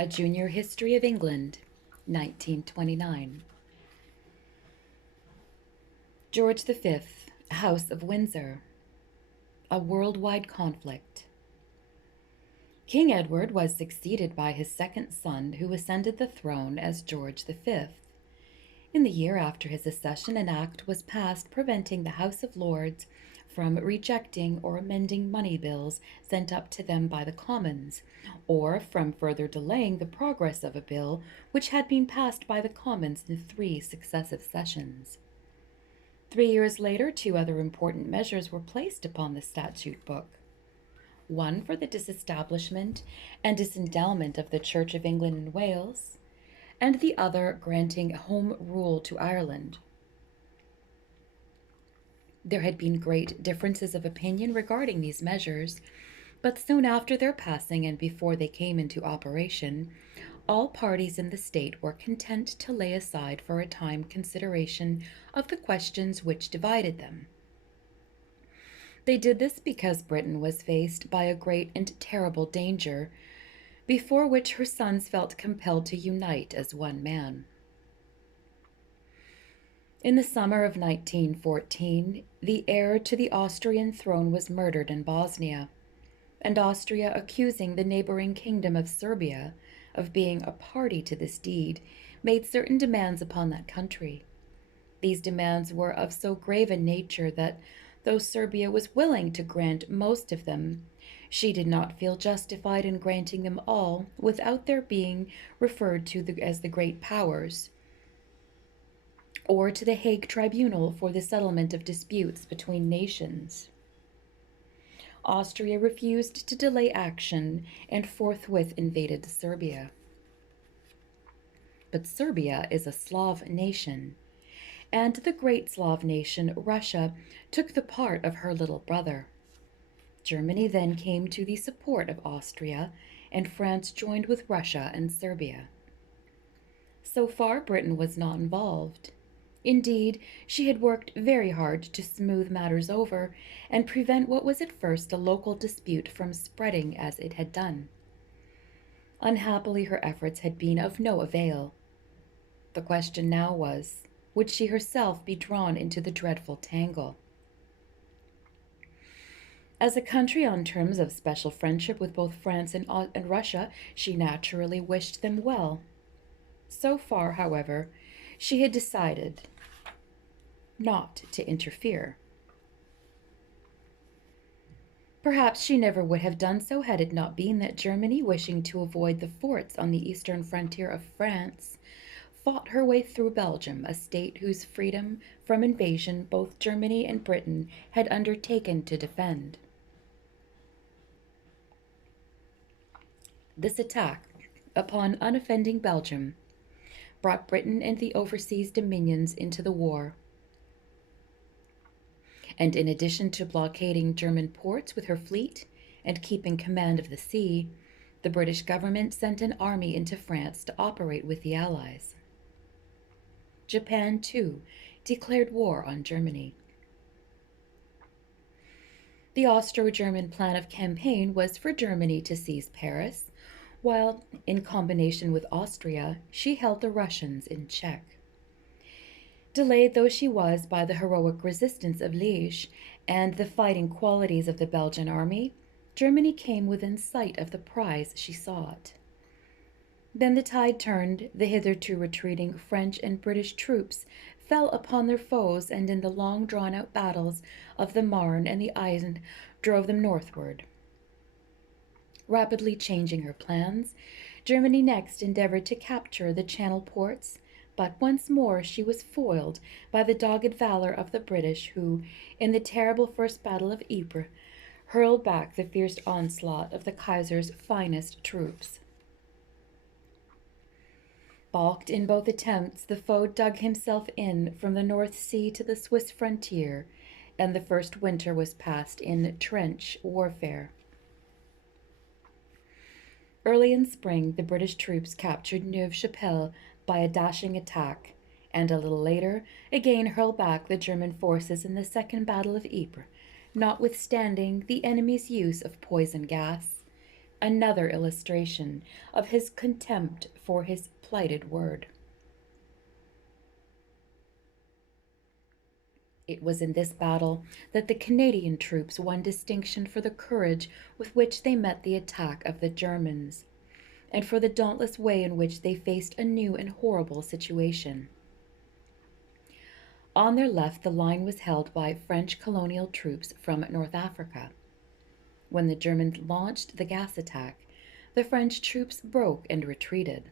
A Junior History of England, 1929. George V, House of Windsor. A worldwide conflict. King Edward was succeeded by his second son, who ascended the throne as George V. In the year after his accession, an act was passed preventing the House of Lords from rejecting or amending money bills sent up to them by the Commons, or from further delaying the progress of a bill which had been passed by the Commons in 3 successive sessions. 3 years later, 2 other important measures were placed upon the statute book. One for the disestablishment and disendowment of the Church of England and Wales, and the other granting home rule to Ireland. There had been great differences of opinion regarding these measures, but soon after their passing and before they came into operation, all parties in the state were content to lay aside for a time consideration of the questions which divided them. They did this because Britain was faced by a great and terrible danger, before which her sons felt compelled to unite as one man. In the summer of 1914, the heir to the Austrian throne was murdered in Bosnia, and Austria, accusing the neighboring kingdom of Serbia of being a party to this deed, made certain demands upon that country. These demands were of so grave a nature that, though Serbia was willing to grant most of them, she did not feel justified in granting them all without their being referred to as the Great Powers, or to the Hague Tribunal for the settlement of disputes between nations. Austria refused to delay action and forthwith invaded Serbia. But Serbia is a Slav nation, and the great Slav nation, Russia, took the part of her little brother. Germany then came to the support of Austria, and France joined with Russia and Serbia. So far, Britain was not involved. Indeed, she had worked very hard to smooth matters over and prevent what was at first a local dispute from spreading as it had done. Unhappily, her efforts had been of no avail. The question now was, would she herself be drawn into the dreadful tangle? As a country on terms of special friendship with both France and Russia, she naturally wished them well. So far, however, she had decided not to interfere. Perhaps she never would have done so had it not been that Germany, wishing to avoid the forts on the eastern frontier of France, fought her way through Belgium, a state whose freedom from invasion both Germany and Britain had undertaken to defend. This attack upon unoffending Belgium brought Britain and the overseas dominions into the war. And in addition to blockading German ports with her fleet and keeping command of the sea, the British government sent an army into France to operate with the Allies. Japan, too, declared war on Germany. The Austro-German plan of campaign was for Germany to seize Paris, while, in combination with Austria, she held the Russians in check. Delayed though she was by the heroic resistance of Liège and the fighting qualities of the Belgian army, Germany came within sight of the prize she sought. Then the tide turned, the hitherto retreating French and British troops fell upon their foes, and in the long drawn-out battles of the Marne and the Aisne drove them northward. Rapidly changing her plans, Germany next endeavored to capture the Channel ports, but once more she was foiled by the dogged valor of the British, who, in the terrible first battle of Ypres, hurled back the fierce onslaught of the Kaiser's finest troops. Balked in both attempts, the foe dug himself in from the North Sea to the Swiss frontier, and the first winter was passed in trench warfare. Early in spring, the British troops captured Neuve-Chapelle by a dashing attack, and a little later again hurled back the German forces in the Second Battle of Ypres, notwithstanding the enemy's use of poison gas, another illustration of his contempt for his plighted word. It was in this battle that the Canadian troops won distinction for the courage with which they met the attack of the Germans, and for the dauntless way in which they faced a new and horrible situation. On their left, the line was held by French colonial troops from North Africa. When the Germans launched the gas attack, the French troops broke and retreated.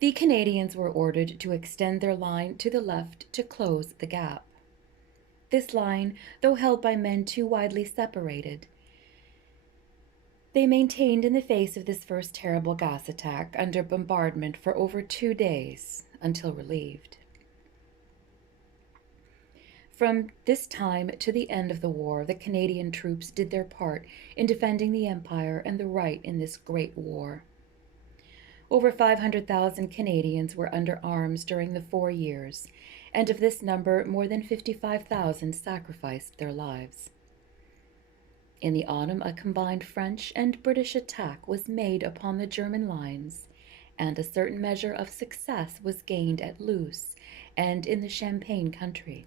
The Canadians were ordered to extend their line to the left to close the gap. This line, though held by men too widely separated, they maintained in the face of this first terrible gas attack under bombardment for over 2 days until relieved. From this time to the end of the war, the Canadian troops did their part in defending the Empire and the right in this great war. Over 500,000 Canadians were under arms during the 4 years, and of this number, more than 55,000 sacrificed their lives. In the autumn, a combined French and British attack was made upon the German lines, and a certain measure of success was gained at Loos and in the Champagne country.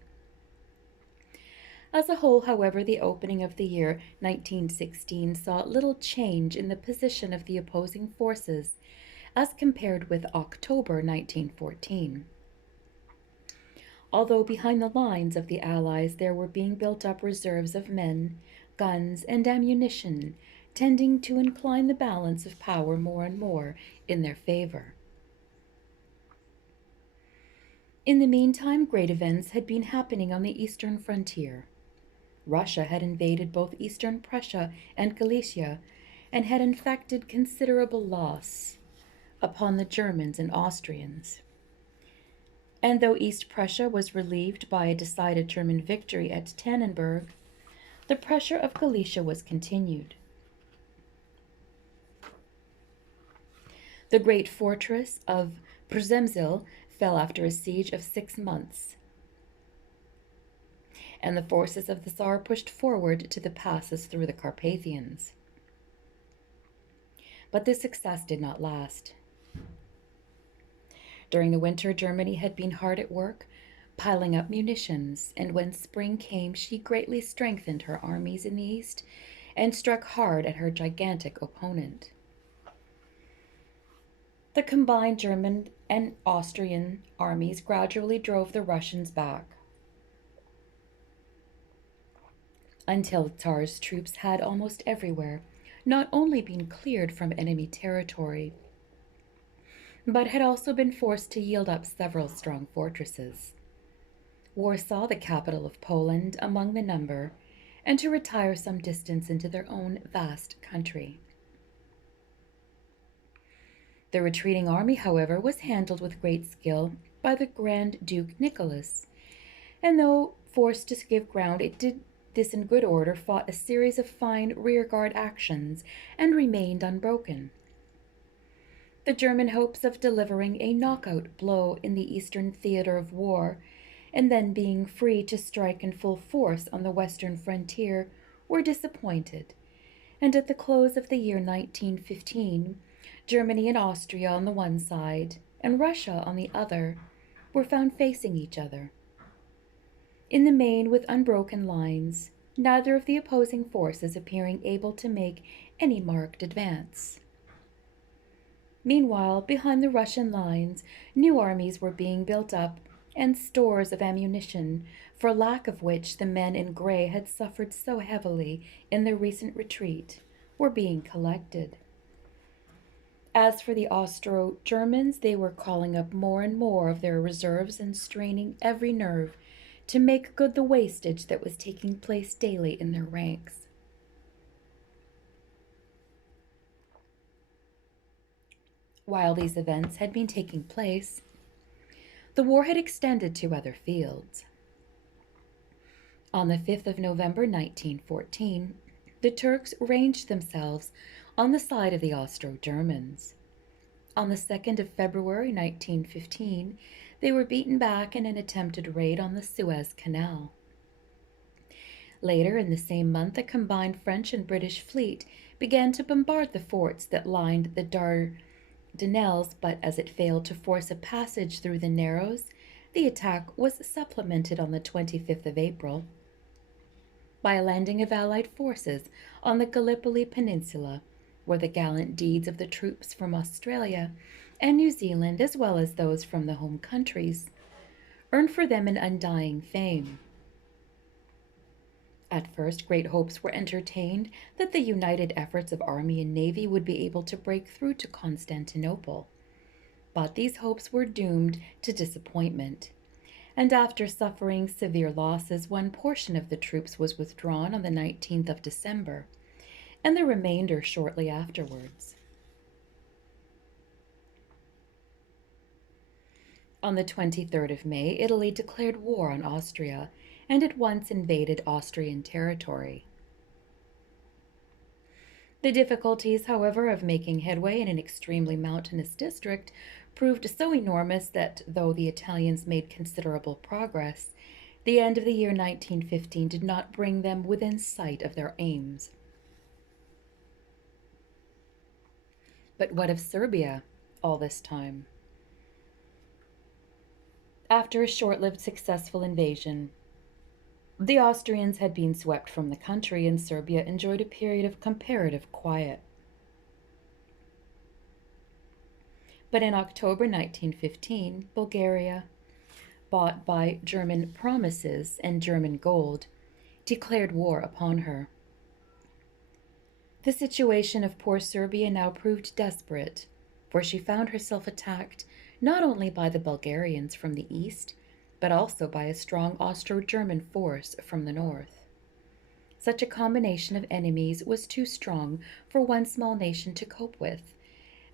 As a whole, however, the opening of the year 1916 saw little change in the position of the opposing forces as compared with October 1914. Although behind the lines of the Allies there were being built up reserves of men, guns, and ammunition, tending to incline the balance of power more and more in their favor. In the meantime, great events had been happening on the eastern frontier. Russia had invaded both eastern Prussia and Galicia and had inflicted considerable loss upon the Germans and Austrians. And though East Prussia was relieved by a decided German victory at Tannenberg, the pressure of Galicia was continued. The great fortress of Przemysl fell after a siege of 6 months, and the forces of the Tsar pushed forward to the passes through the Carpathians. But this success did not last. During the winter, Germany had been hard at work, piling up munitions, and when spring came, she greatly strengthened her armies in the east and struck hard at her gigantic opponent. The combined German and Austrian armies gradually drove the Russians back, until the Tsar's troops had almost everywhere not only been cleared from enemy territory, but had also been forced to yield up several strong fortresses. Warsaw, the capital of Poland, among the number, and to retire some distance into their own vast country. The retreating army, however, was handled with great skill by the Grand Duke Nicholas, and though forced to give ground, it did this in good order, fought a series of fine rearguard actions, and remained unbroken. The German hopes of delivering a knockout blow in the eastern theater of war, and then being free to strike in full force on the western frontier, were disappointed, and at the close of the year 1915, Germany and Austria on the one side, and Russia on the other, were found facing each other. In the main, with unbroken lines, neither of the opposing forces appearing able to make any marked advance. Meanwhile, behind the Russian lines, new armies were being built up, and stores of ammunition, for lack of which the men in gray had suffered so heavily in their recent retreat, were being collected. As for the Austro-Germans, they were calling up more and more of their reserves and straining every nerve to make good the wastage that was taking place daily in their ranks. While these events had been taking place, the war had extended to other fields. On the 5th of November 1914, the Turks ranged themselves on the side of the Austro-Germans. On the 2nd of February 1915, they were beaten back in an attempted raid on the Suez Canal. Later in the same month, a combined French and British fleet began to bombard the forts that lined the Dardanelles, but as it failed to force a passage through the Narrows, the attack was supplemented on the 25th of April by a landing of Allied forces on the Gallipoli Peninsula, where the gallant deeds of the troops from Australia and New Zealand, as well as those from the home countries, earned for them an undying fame. At first, great hopes were entertained that the united efforts of army and navy would be able to break through to Constantinople. But these hopes were doomed to disappointment, and after suffering severe losses, one portion of the troops was withdrawn on the 19th of December, and the remainder shortly afterwards. On the 23rd of May, Italy declared war on Austria and at once invaded Austrian territory. The difficulties, however, of making headway in an extremely mountainous district proved so enormous that, though the Italians made considerable progress, the end of the year 1915 did not bring them within sight of their aims. But what of Serbia all this time? After a short-lived successful invasion, the Austrians had been swept from the country, and Serbia enjoyed a period of comparative quiet. But in October 1915, Bulgaria, bought by German promises and German gold, declared war upon her. The situation of poor Serbia now proved desperate, for she found herself attacked not only by the Bulgarians from the east, but also by a strong Austro-German force from the north. Such a combination of enemies was too strong for one small nation to cope with,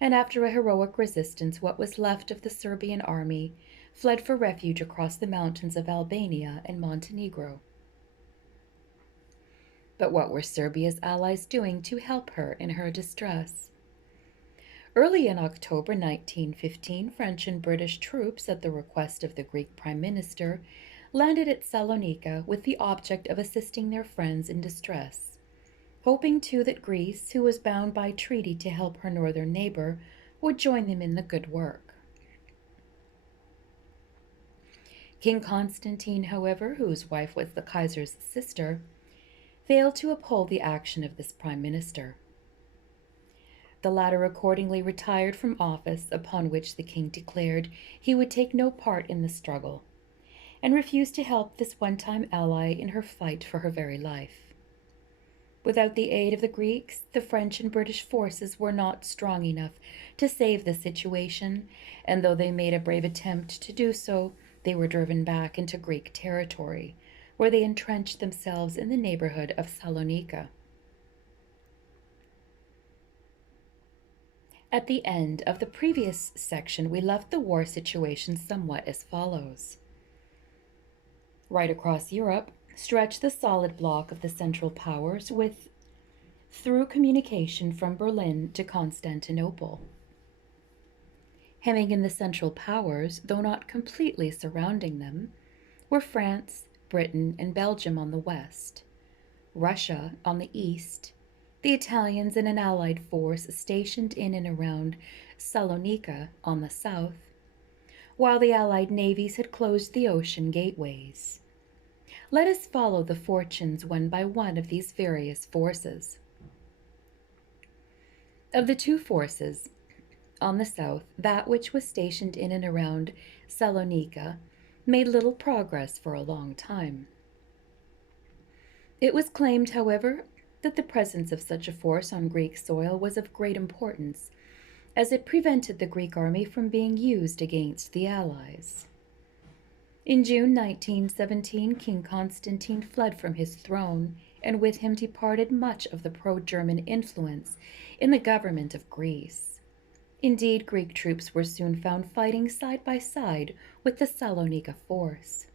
and after a heroic resistance, what was left of the Serbian army fled for refuge across the mountains of Albania and Montenegro. But what were Serbia's allies doing to help her in her distress? Early in October 1915, French and British troops, at the request of the Greek Prime Minister, landed at Salonika with the object of assisting their friends in distress, hoping too that Greece, who was bound by treaty to help her northern neighbor, would join them in the good work. King Constantine, however, whose wife was the Kaiser's sister, failed to uphold the action of this prime minister. The latter accordingly retired from office, upon which the king declared he would take no part in the struggle, and refused to help this one-time ally in her fight for her very life. Without the aid of the Greeks, the French and British forces were not strong enough to save the situation, and though they made a brave attempt to do so, they were driven back into Greek territory, where they entrenched themselves in the neighborhood of Salonika. At the end of the previous section, we left the war situation somewhat as follows. Right across Europe stretched the solid block of the Central Powers with through communication from Berlin to Constantinople. Hemming in the Central Powers, though not completely surrounding them, were France, Britain, and Belgium on the west, Russia on the east, the Italians and an allied force stationed in and around Salonika on the south, while the allied navies had closed the ocean gateways. Let us follow the fortunes one by one of these various forces. Of the two forces, on the south, that which was stationed in and around Salonika made little progress for a long time. It was claimed, however, that the presence of such a force on Greek soil was of great importance, as it prevented the Greek army from being used against the Allies. In June 1917, King Constantine fled from his throne, and with him departed much of the pro-German influence in the government of Greece. Indeed, Greek troops were soon found fighting side by side with the Salonika force.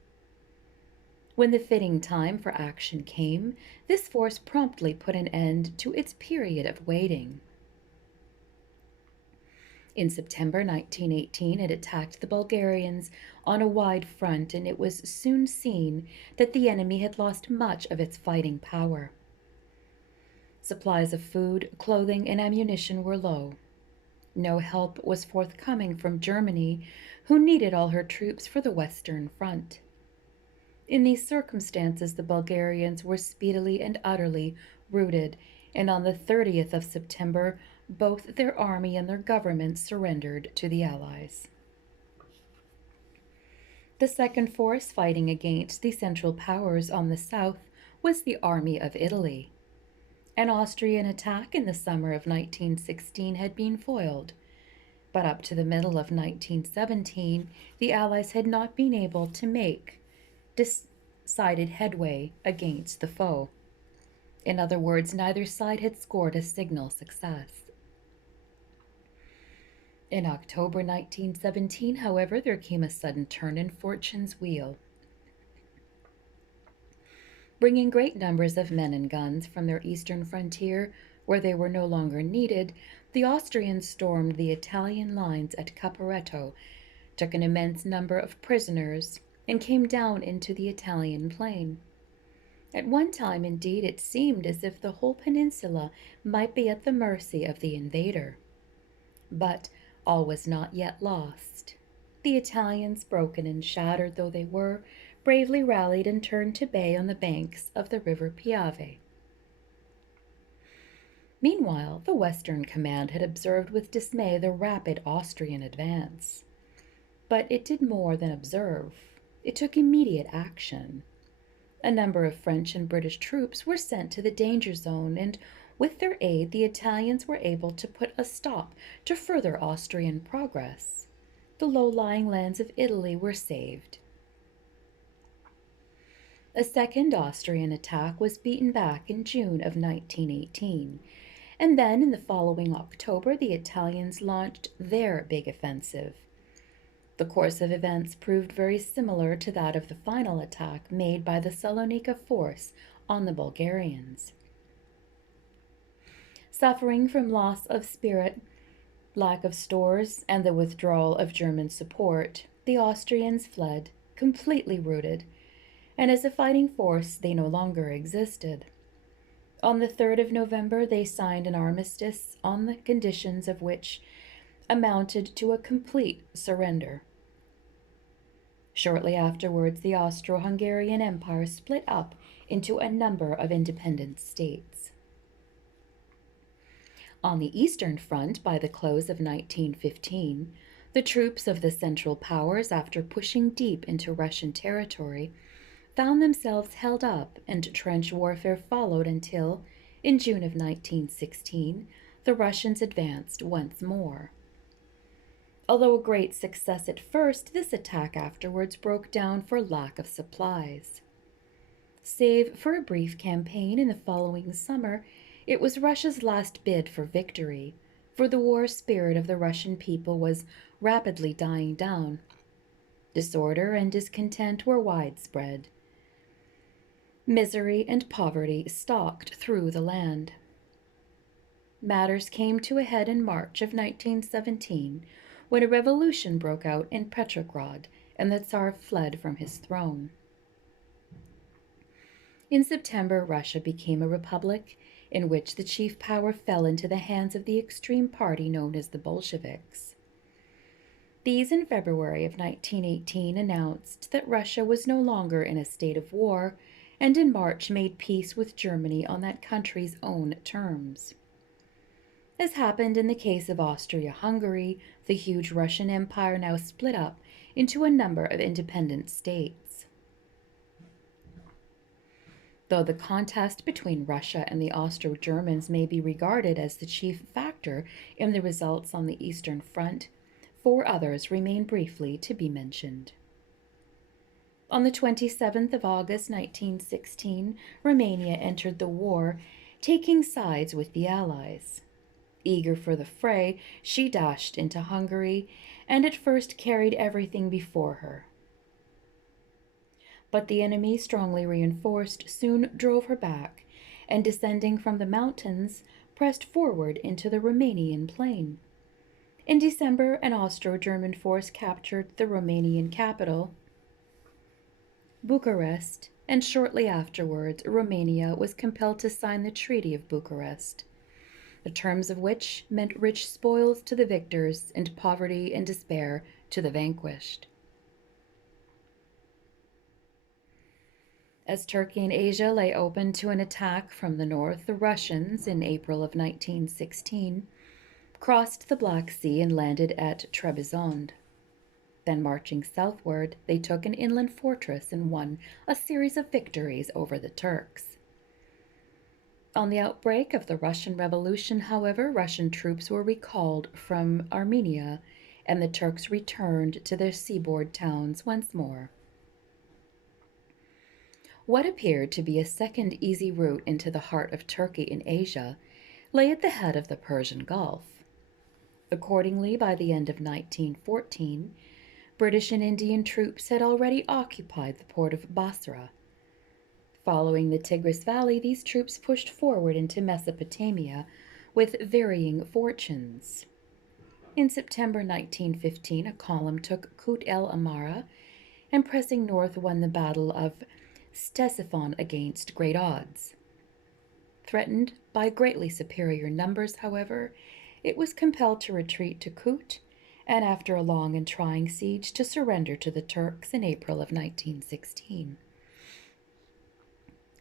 When the fitting time for action came, this force promptly put an end to its period of waiting. In September 1918, it attacked the Bulgarians on a wide front, and it was soon seen that the enemy had lost much of its fighting power. Supplies of food, clothing, and ammunition were low. No help was forthcoming from Germany, who needed all her troops for the Western Front. In these circumstances, the Bulgarians were speedily and utterly routed, and on the 30th of September, both their army and their government surrendered to the Allies. The second force fighting against the Central Powers on the south was the Army of Italy. An Austrian attack in the summer of 1916 had been foiled, but up to the middle of 1917, the Allies had not been able to make decided headway against the foe. In other words, neither side had scored a signal success. In October 1917, however, there came a sudden turn in fortune's wheel. Bringing great numbers of men and guns from their eastern frontier, where they were no longer needed, the Austrians stormed the Italian lines at Caporetto, took an immense number of prisoners, and came down into the Italian plain. At one time, indeed, it seemed as if the whole peninsula might be at the mercy of the invader. But all was not yet lost. The Italians, broken and shattered though they were, bravely rallied and turned to bay on the banks of the river Piave. Meanwhile, the Western Command had observed with dismay the rapid Austrian advance. But it did more than observe. It took immediate action. A number of French and British troops were sent to the danger zone, and with their aid, the Italians were able to put a stop to further Austrian progress. The low-lying lands of Italy were saved. A second Austrian attack was beaten back in June of 1918, and then in the following October, the Italians launched their big offensive. The course of events proved very similar to that of the final attack made by the Salonika force on the Bulgarians. Suffering from loss of spirit, lack of stores, and the withdrawal of German support, the Austrians fled, completely routed, and as a fighting force they no longer existed. On the 3rd of November, they signed an armistice on the conditions of which amounted to a complete surrender. Shortly afterwards, the Austro-Hungarian Empire split up into a number of independent states. On the Eastern Front, by the close of 1915, the troops of the Central Powers, after pushing deep into Russian territory, found themselves held up, and trench warfare followed until, in June of 1916, the Russians advanced once more. Although a great success at first, this attack afterwards broke down for lack of supplies. Save for a brief campaign in the following summer, it was Russia's last bid for victory, for the war spirit of the Russian people was rapidly dying down. Disorder and discontent were widespread. Misery and poverty stalked through the land. Matters came to a head in March of 1917, when a revolution broke out in Petrograd and the Tsar fled from his throne. In September, Russia became a republic in which the chief power fell into the hands of the extreme party known as the Bolsheviks. These, in February of 1918, announced that Russia was no longer in a state of war, and in March made peace with Germany on that country's own terms. As happened in the case of Austria-Hungary, the huge Russian Empire now split up into a number of independent states. Though the contest between Russia and the Austro-Germans may be regarded as the chief factor in the results on the Eastern Front, 4 others remain briefly to be mentioned. On the 27th of August 1916, Romania entered the war, taking sides with the Allies. Eager for the fray, she dashed into Hungary, and at first carried everything before her. But the enemy, strongly reinforced, soon drove her back, and descending from the mountains, pressed forward into the Romanian plain. In December, an Austro-German force captured the Romanian capital, Bucharest, and shortly afterwards, Romania was compelled to sign the Treaty of Bucharest, the terms of which meant rich spoils to the victors and poverty and despair to the vanquished. As Turkey and Asia lay open to an attack from the north, the Russians, in April of 1916, crossed the Black Sea and landed at Trebizond. Then, marching southward, they took an inland fortress and won a series of victories over the Turks. On the outbreak of the Russian Revolution, however, Russian troops were recalled from Armenia, and the Turks returned to their seaboard towns once more. What appeared to be a second easy route into the heart of Turkey in Asia lay at the head of the Persian Gulf. Accordingly, by the end of 1914, British and Indian troops had already occupied the port of Basra. Following the Tigris Valley, these troops pushed forward into Mesopotamia with varying fortunes. In September 1915, a column took Kut el Amara and, pressing north, won the Battle of Ctesiphon against great odds. Threatened by greatly superior numbers, however, it was compelled to retreat to Kut, and after a long and trying siege, to surrender to the Turks in April of 1916.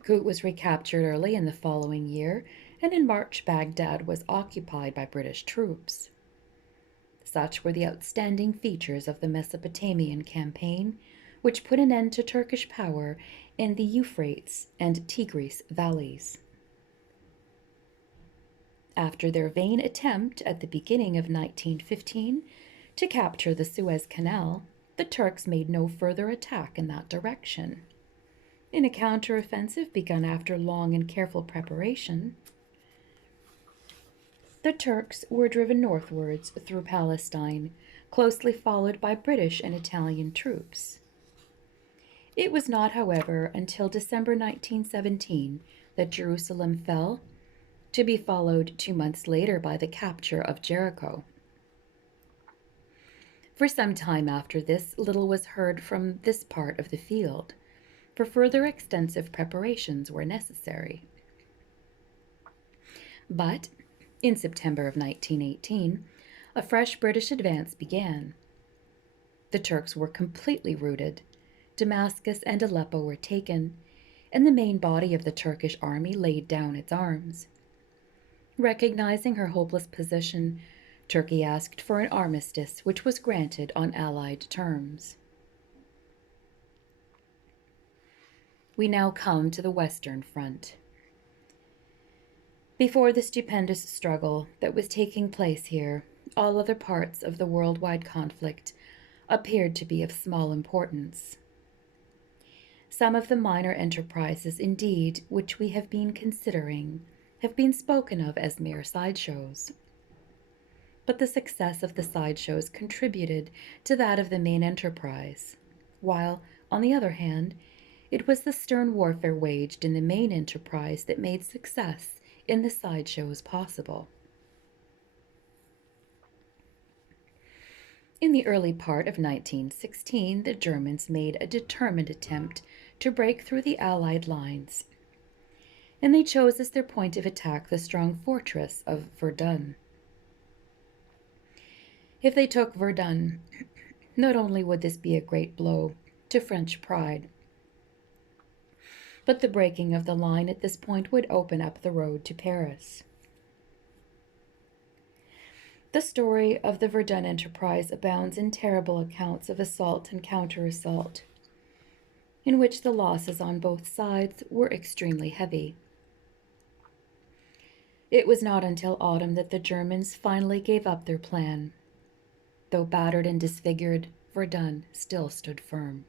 Kut was recaptured early in the following year, and in March Baghdad was occupied by British troops. Such were the outstanding features of the Mesopotamian campaign, which put an end to Turkish power in the Euphrates and Tigris valleys. After their vain attempt at the beginning of 1915 to capture the Suez Canal, the Turks made no further attack in that direction. In a counteroffensive begun after long and careful preparation, the Turks were driven northwards through Palestine, closely followed by British and Italian troops. It was not, however, until December 1917 that Jerusalem fell, to be followed 2 months later by the capture of Jericho. For some time after this, little was heard from this part of the field, for further extensive preparations were necessary. But in September of 1918, a fresh British advance began. The Turks were completely routed. Damascus and Aleppo were taken, and the main body of the Turkish army laid down its arms. Recognizing her hopeless position, Turkey asked for an armistice, which was granted on Allied terms. We now come to the Western Front. Before the stupendous struggle that was taking place here, all other parts of the worldwide conflict appeared to be of small importance. Some of the minor enterprises, indeed, which we have been considering, have been spoken of as mere sideshows. But the success of the sideshows contributed to that of the main enterprise, while, on the other hand, it was the stern warfare waged in the main enterprise that made success in the sideshows possible. In the early part of 1916, the Germans made a determined attempt to break through the Allied lines, and they chose as their point of attack the strong fortress of Verdun. If they took Verdun, not only would this be a great blow to French pride, but the breaking of the line at this point would open up the road to Paris. The story of the Verdun enterprise abounds in terrible accounts of assault and counter-assault, in which the losses on both sides were extremely heavy. It was not until autumn that the Germans finally gave up their plan. Though battered and disfigured, Verdun still stood firm.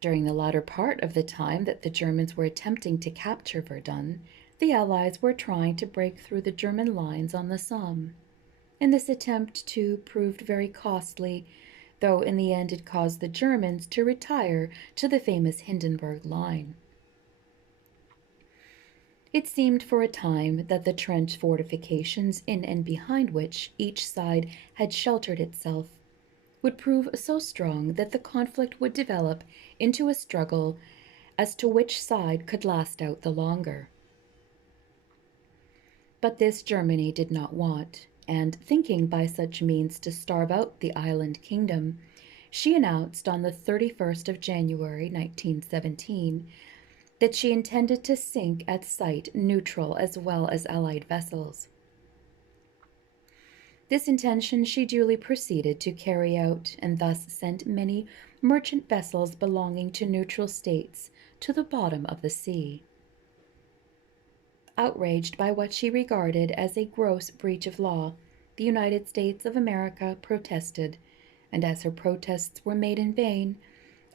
During the latter part of the time that the Germans were attempting to capture Verdun, the Allies were trying to break through the German lines on the Somme, and this attempt too proved very costly, though in the end it caused the Germans to retire to the famous Hindenburg Line. It seemed for a time that the trench fortifications in and behind which each side had sheltered itself would prove so strong that the conflict would develop into a struggle as to which side could last out the longer. But this Germany did not want, and thinking by such means to starve out the island kingdom, she announced on the 31st of January 1917 that she intended to sink at sight neutral as well as Allied vessels. This intention she duly proceeded to carry out, and thus sent many merchant vessels belonging to neutral states to the bottom of the sea. Outraged by what she regarded as a gross breach of law, the United States of America protested, and as her protests were made in vain,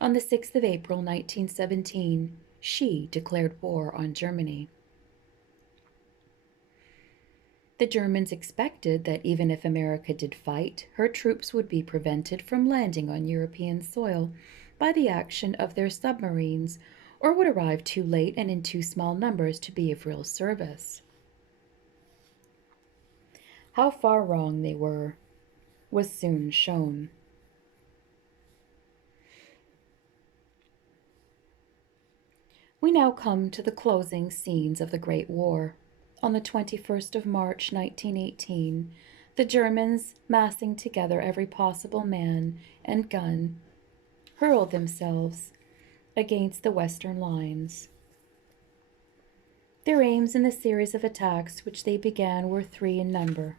on the 6th of April 1917, she declared war on Germany. The Germans expected that even if America did fight, her troops would be prevented from landing on European soil by the action of their submarines, or would arrive too late and in too small numbers to be of real service. How far wrong they were was soon shown. We now come to the closing scenes of the Great War. On the 21st of March 1918, the Germans, massing together every possible man and gun, hurled themselves against the western lines. Their aims in the series of attacks which they began were three in number,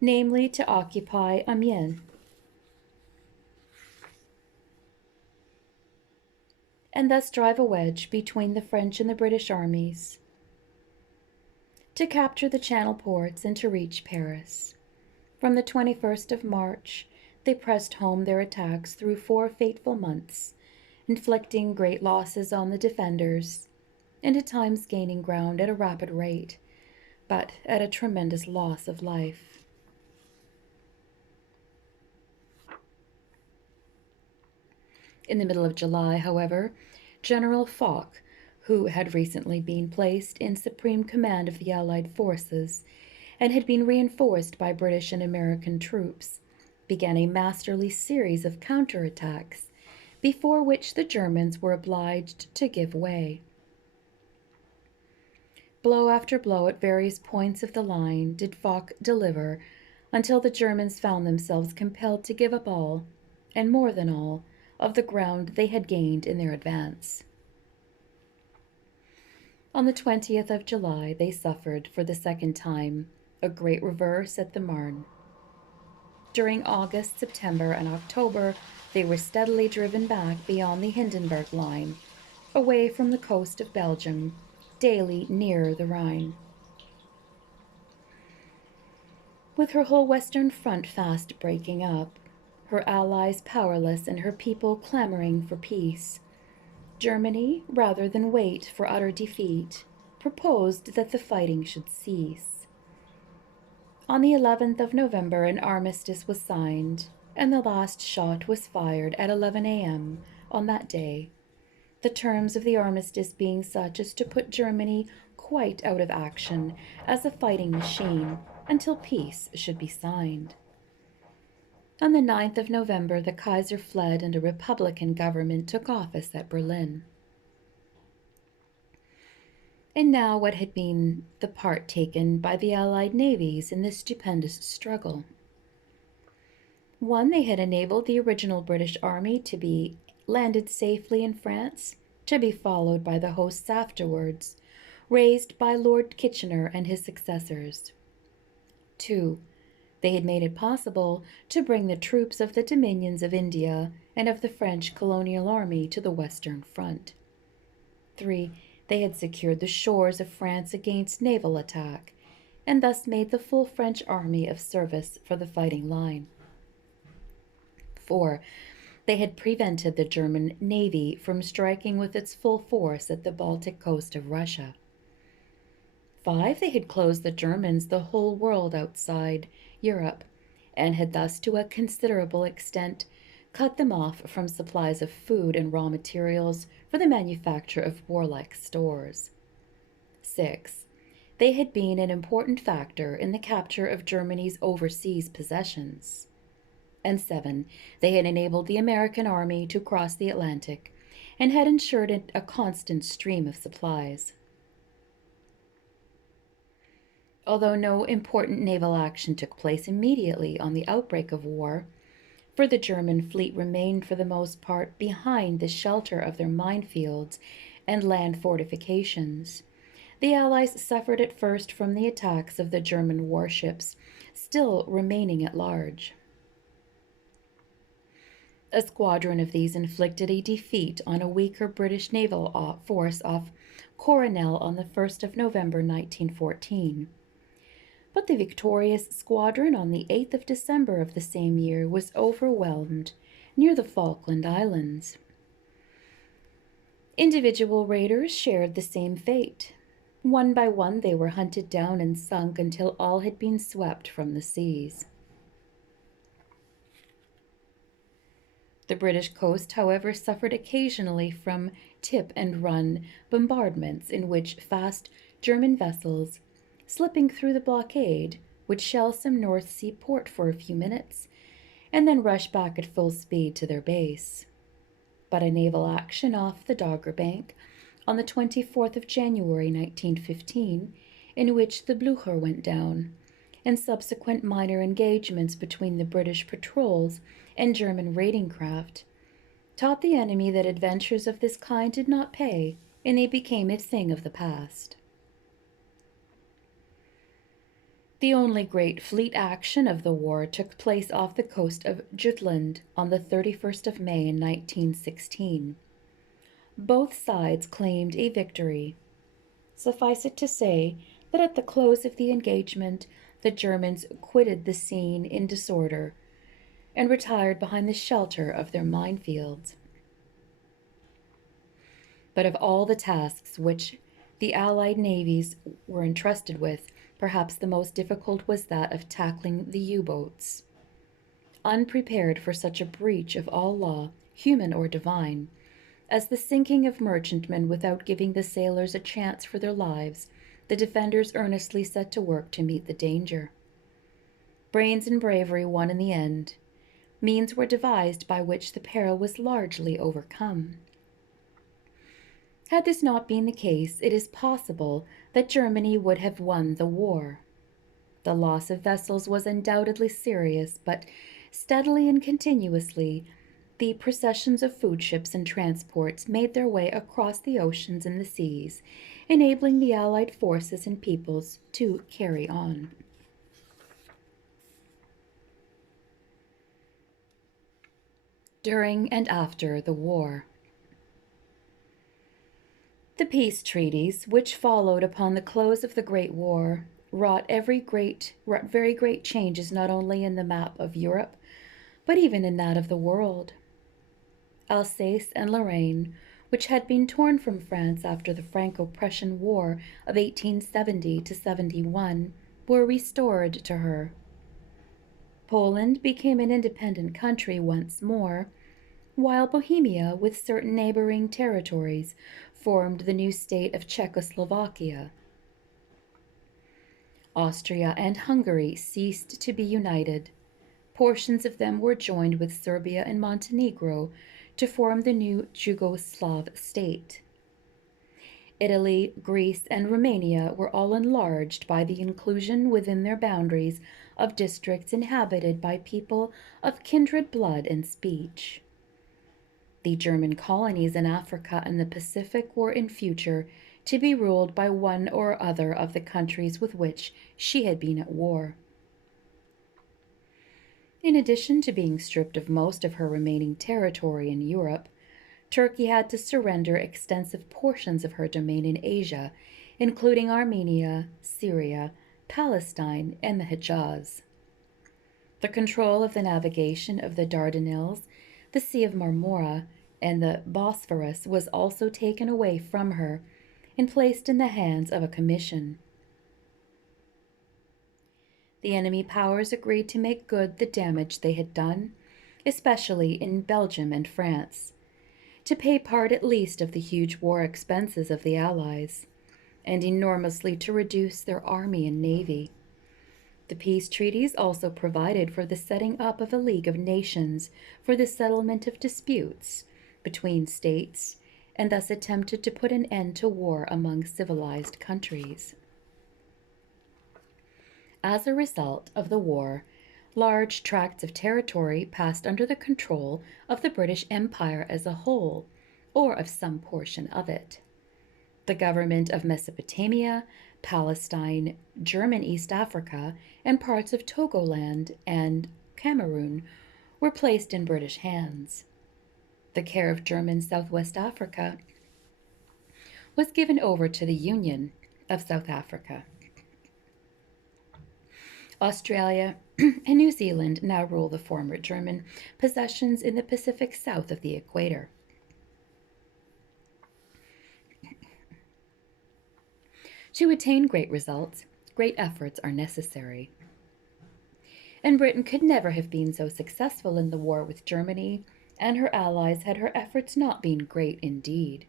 namely to occupy Amiens and thus drive a wedge between the French and the British armies, to capture the Channel ports and to reach Paris. From the 21st of March, they pressed home their attacks through 4 fateful months, inflicting great losses on the defenders, and at times gaining ground at a rapid rate, but at a tremendous loss of life. In the middle of July, however, General Foch, who had recently been placed in supreme command of the Allied forces and had been reinforced by British and American troops, began a masterly series of counterattacks, before which the Germans were obliged to give way. Blow after blow at various points of the line did Foch deliver, until the Germans found themselves compelled to give up all, and more than all, of the ground they had gained in their advance. On the 20th of July, they suffered, for the second time, a great reverse at the Marne. During August, September, and October, they were steadily driven back beyond the Hindenburg line, away from the coast of Belgium, daily nearer the Rhine. With her whole western front fast breaking up, her allies powerless and her people clamoring for peace, Germany, rather than wait for utter defeat, proposed that the fighting should cease. On the 11th of November, an armistice was signed, and the last shot was fired at 11 a.m. on that day, the terms of the armistice being such as to put Germany quite out of action as a fighting machine until peace should be signed. On the 9th of November, the Kaiser fled and a Republican government took office at Berlin. And now what had been the part taken by the Allied navies in this stupendous struggle? One, they had enabled the original British army to be landed safely in France, to be followed by the hosts afterwards, raised by Lord Kitchener and his successors. 2. They had made it possible to bring the troops of the Dominions of India and of the French colonial army to the Western Front. 3. They had secured the shores of France against naval attack, and thus made the full French army of service for the fighting line. 4. They had prevented the German navy from striking with its full force at the Baltic coast of Russia. 5. They had closed the Germans the whole world outside Europe, and had thus to a considerable extent cut them off from supplies of food and raw materials for the manufacture of warlike stores. 6. They had been an important factor in the capture of Germany's overseas possessions. And 7. They had enabled the American army to cross the Atlantic and had ensured a constant stream of supplies. Although no important naval action took place immediately on the outbreak of war, for the German fleet remained for the most part behind the shelter of their minefields and land fortifications, the Allies suffered at first from the attacks of the German warships still remaining at large. A squadron of these inflicted a defeat on a weaker British naval force off Coronel on the 1st of November 1914. But the victorious squadron on the 8th of December of the same year was overwhelmed near the Falkland Islands. Individual raiders shared the same fate. One by one they were hunted down and sunk until all had been swept from the seas. The British coast, however, suffered occasionally from tip-and-run bombardments in which fast German vessels, slipping through the blockade, would shell some North Sea port for a few minutes and then rush back at full speed to their base. But a naval action off the Dogger Bank on the 24th of January 1915, in which the Blücher went down, and subsequent minor engagements between the British patrols and German raiding craft, taught the enemy that adventures of this kind did not pay, and they became a thing of the past. The only great fleet action of the war took place off the coast of Jutland on the 31st of May in 1916. Both sides claimed a victory. Suffice it to say that at the close of the engagement, the Germans quitted the scene in disorder and retired behind the shelter of their minefields. But of all the tasks which the Allied navies were entrusted with, perhaps the most difficult was that of tackling the U-boats. Unprepared for such a breach of all law, human or divine, as the sinking of merchantmen without giving the sailors a chance for their lives, the defenders earnestly set to work to meet the danger. Brains and bravery won in the end. Means were devised by which the peril was largely overcome. Had this not been the case, it is possible that Germany would have won the war. The loss of vessels was undoubtedly serious, but steadily and continuously, the processions of food ships and transports made their way across the oceans and the seas, enabling the Allied forces and peoples to carry on. During and after the war. The peace treaties, which followed upon the close of the Great War, wrought very great changes not only in the map of Europe, but even in that of the world. Alsace and Lorraine, which had been torn from France after the Franco-Prussian War of 1870–71, were restored to her. Poland became an independent country once more, while Bohemia, with certain neighboring territories, formed the new state of Czechoslovakia. Austria and Hungary ceased to be united. Portions of them were joined with Serbia and Montenegro to form the new Yugoslav state. Italy, Greece, and Romania were all enlarged by the inclusion within their boundaries of districts inhabited by people of kindred blood and speech. The German colonies in Africa and the Pacific were in future to be ruled by one or other of the countries with which she had been at war. In addition to being stripped of most of her remaining territory in Europe, Turkey had to surrender extensive portions of her domain in Asia, including Armenia, Syria, Palestine, and the Hejaz. The control of the navigation of the Dardanelles, the Sea of Marmora, and the Bosphorus was also taken away from her and placed in the hands of a commission. The enemy powers agreed to make good the damage they had done especially in Belgium and France, to pay part at least of the huge war expenses of the Allies, and enormously to reduce their army and navy. The peace treaties also provided for the setting up of a League of Nations for the settlement of disputes between states, and thus attempted to put an end to war among civilized countries. As a result of the war, large tracts of territory passed under the control of the British Empire as a whole, or of some portion of it. The government of Mesopotamia, Palestine, German East Africa, and parts of Togoland and Cameroon were placed in British hands. The care of German Southwest Africa was given over to the Union of South Africa. Australia and New Zealand now rule the former German possessions in the Pacific south of the equator. To attain great results, great efforts are necessary. And Britain could never have been so successful in the war with Germany and her allies had her efforts not been great indeed.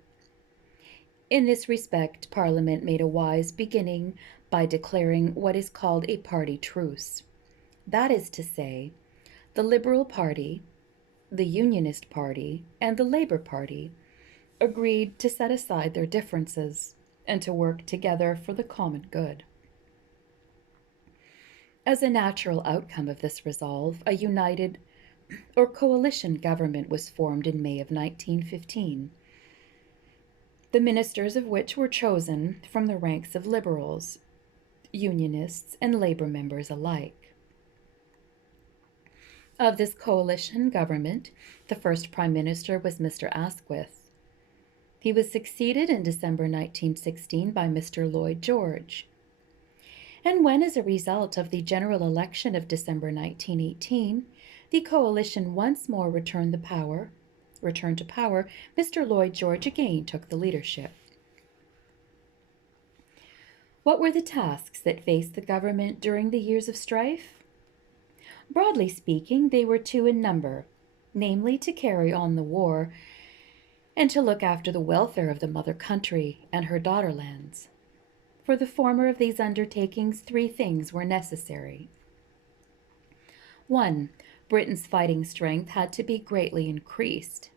In this respect, Parliament made a wise beginning by declaring what is called a party truce. That is to say, the Liberal Party, the Unionist Party, and the Labour Party agreed to set aside their differences and to work together for the common good. As a natural outcome of this resolve, a united or coalition government was formed in May of 1915, the ministers of which were chosen from the ranks of Liberals, Unionists, and Labour members alike. Of this coalition government, the first Prime Minister was Mr. Asquith. He was succeeded in December 1916 by Mr. Lloyd George. And when, as a result of the general election of December 1918, the coalition once more returned to power, Mr. Lloyd George again took the leadership. What were the tasks that faced the government during the years of strife? Broadly speaking, they were two in number, namely to carry on the war and to look after the welfare of the mother country and her daughter lands. For the former of these undertakings, three things were necessary. 1. Britain's fighting strength had to be greatly increased.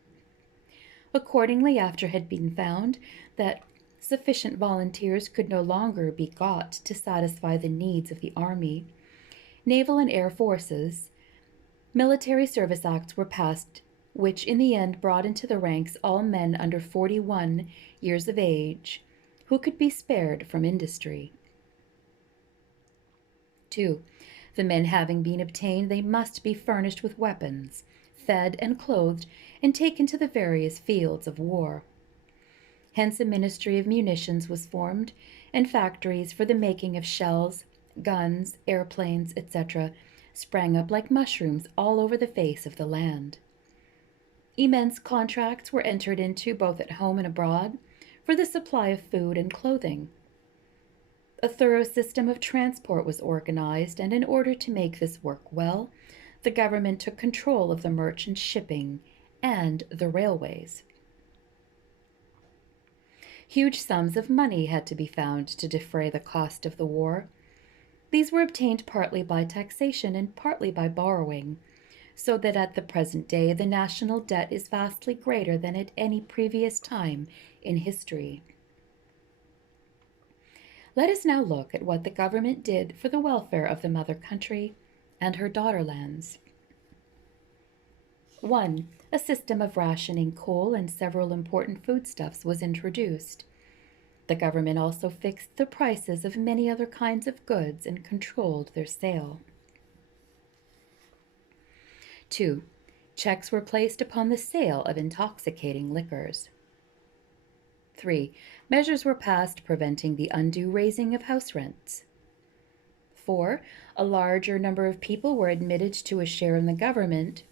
Accordingly, after it had been found that sufficient volunteers could no longer be got to satisfy the needs of the army, naval and air forces, military service acts were passed, which in the end brought into the ranks all men under 41 years of age who could be spared from industry. 2. The men having been obtained, they must be furnished with weapons, fed and clothed, and taken to the various fields of war. Hence a ministry of munitions was formed, and factories for the making of shells, guns, airplanes, etc., sprang up like mushrooms all over the face of the land. Immense contracts were entered into both at home and abroad for the supply of food and clothing. A thorough system of transport was organized, and in order to make this work well, the government took control of the merchant shipping and the railways. Huge sums of money had to be found to defray the cost of the war. These were obtained partly by taxation and partly by borrowing, so that at the present day the national debt is vastly greater than at any previous time in history. Let us now look at what the government did for the welfare of the mother country and her daughter lands. 1. A system of rationing coal and several important foodstuffs was introduced. The government also fixed the prices of many other kinds of goods and controlled their sale. 2. Checks were placed upon the sale of intoxicating liquors. 3. Measures were passed preventing the undue raising of house rents. 4. A larger number of people were admitted to a share in the government,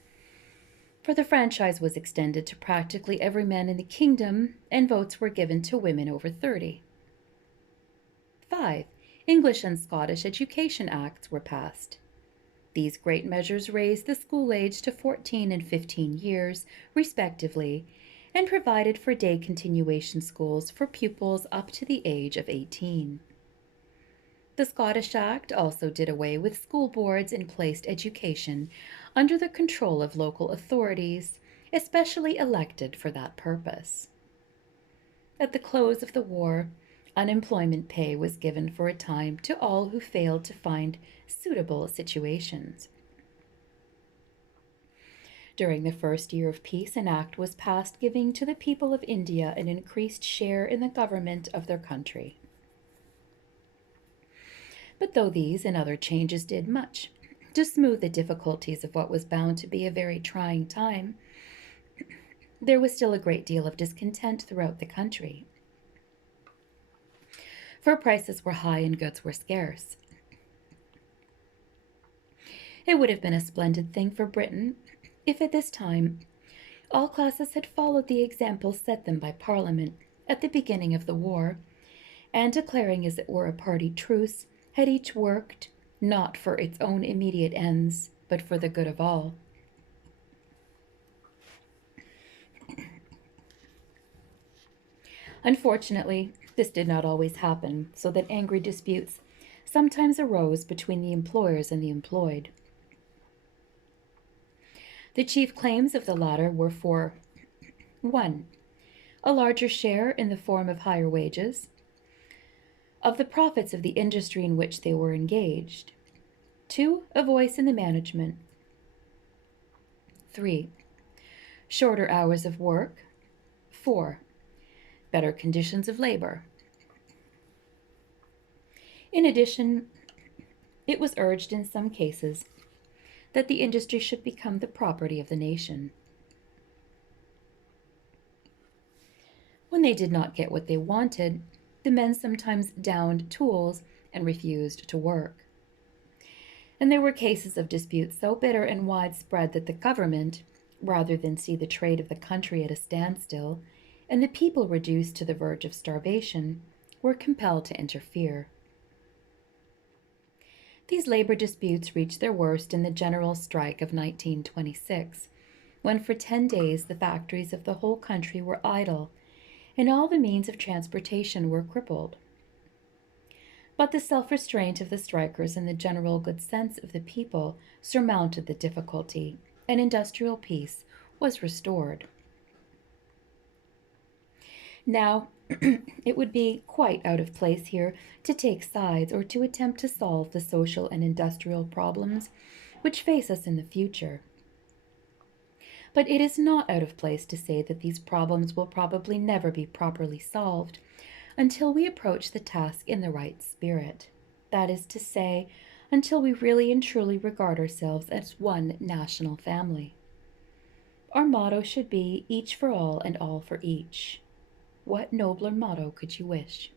for the franchise was extended to practically every man in the kingdom, and votes were given to women over 30. 5. English and Scottish Education Acts were passed. These great measures raised the school age to 14 and 15 years, respectively, and provided for day continuation schools for pupils up to the age of 18. The Scottish Act also did away with school boards and placed education under the control of local authorities, especially elected for that purpose. At the close of the war, unemployment pay was given for a time to all who failed to find suitable situations. During the first year of peace, an act was passed giving to the people of India an increased share in the government of their country. But though these and other changes did much to smooth the difficulties of what was bound to be a very trying time, there was still a great deal of discontent throughout the country. For prices were high and goods were scarce. It would have been a splendid thing for Britain if at this time all classes had followed the example set them by Parliament at the beginning of the war, and declaring as it were a party truce, had each worked, not for its own immediate ends, but for the good of all. Unfortunately, this did not always happen, so that angry disputes sometimes arose between the employers and the employed. The chief claims of the latter were for 1. A larger share in the form of higher wages, of the profits of the industry in which they were engaged. 2. A voice in the management. 3. Shorter hours of work. 4. Better conditions of labor. In addition, it was urged in some cases that the industry should become the property of the nation. When they did not get what they wanted, the men sometimes downed tools and refused to work. And there were cases of disputes so bitter and widespread that the government, rather than see the trade of the country at a standstill and the people reduced to the verge of starvation, were compelled to interfere. These labor disputes reached their worst in the general strike of 1926, when for 10 days the factories of the whole country were idle and all the means of transportation were crippled. But the self-restraint of the strikers and the general good sense of the people surmounted the difficulty, and industrial peace was restored. Now, it would be quite out of place here to take sides or to attempt to solve the social and industrial problems which face us in the future. But it is not out of place to say that these problems will probably never be properly solved until we approach the task in the right spirit. That is to say, until we really and truly regard ourselves as one national family. Our motto should be each for all and all for each. What nobler motto could you wish?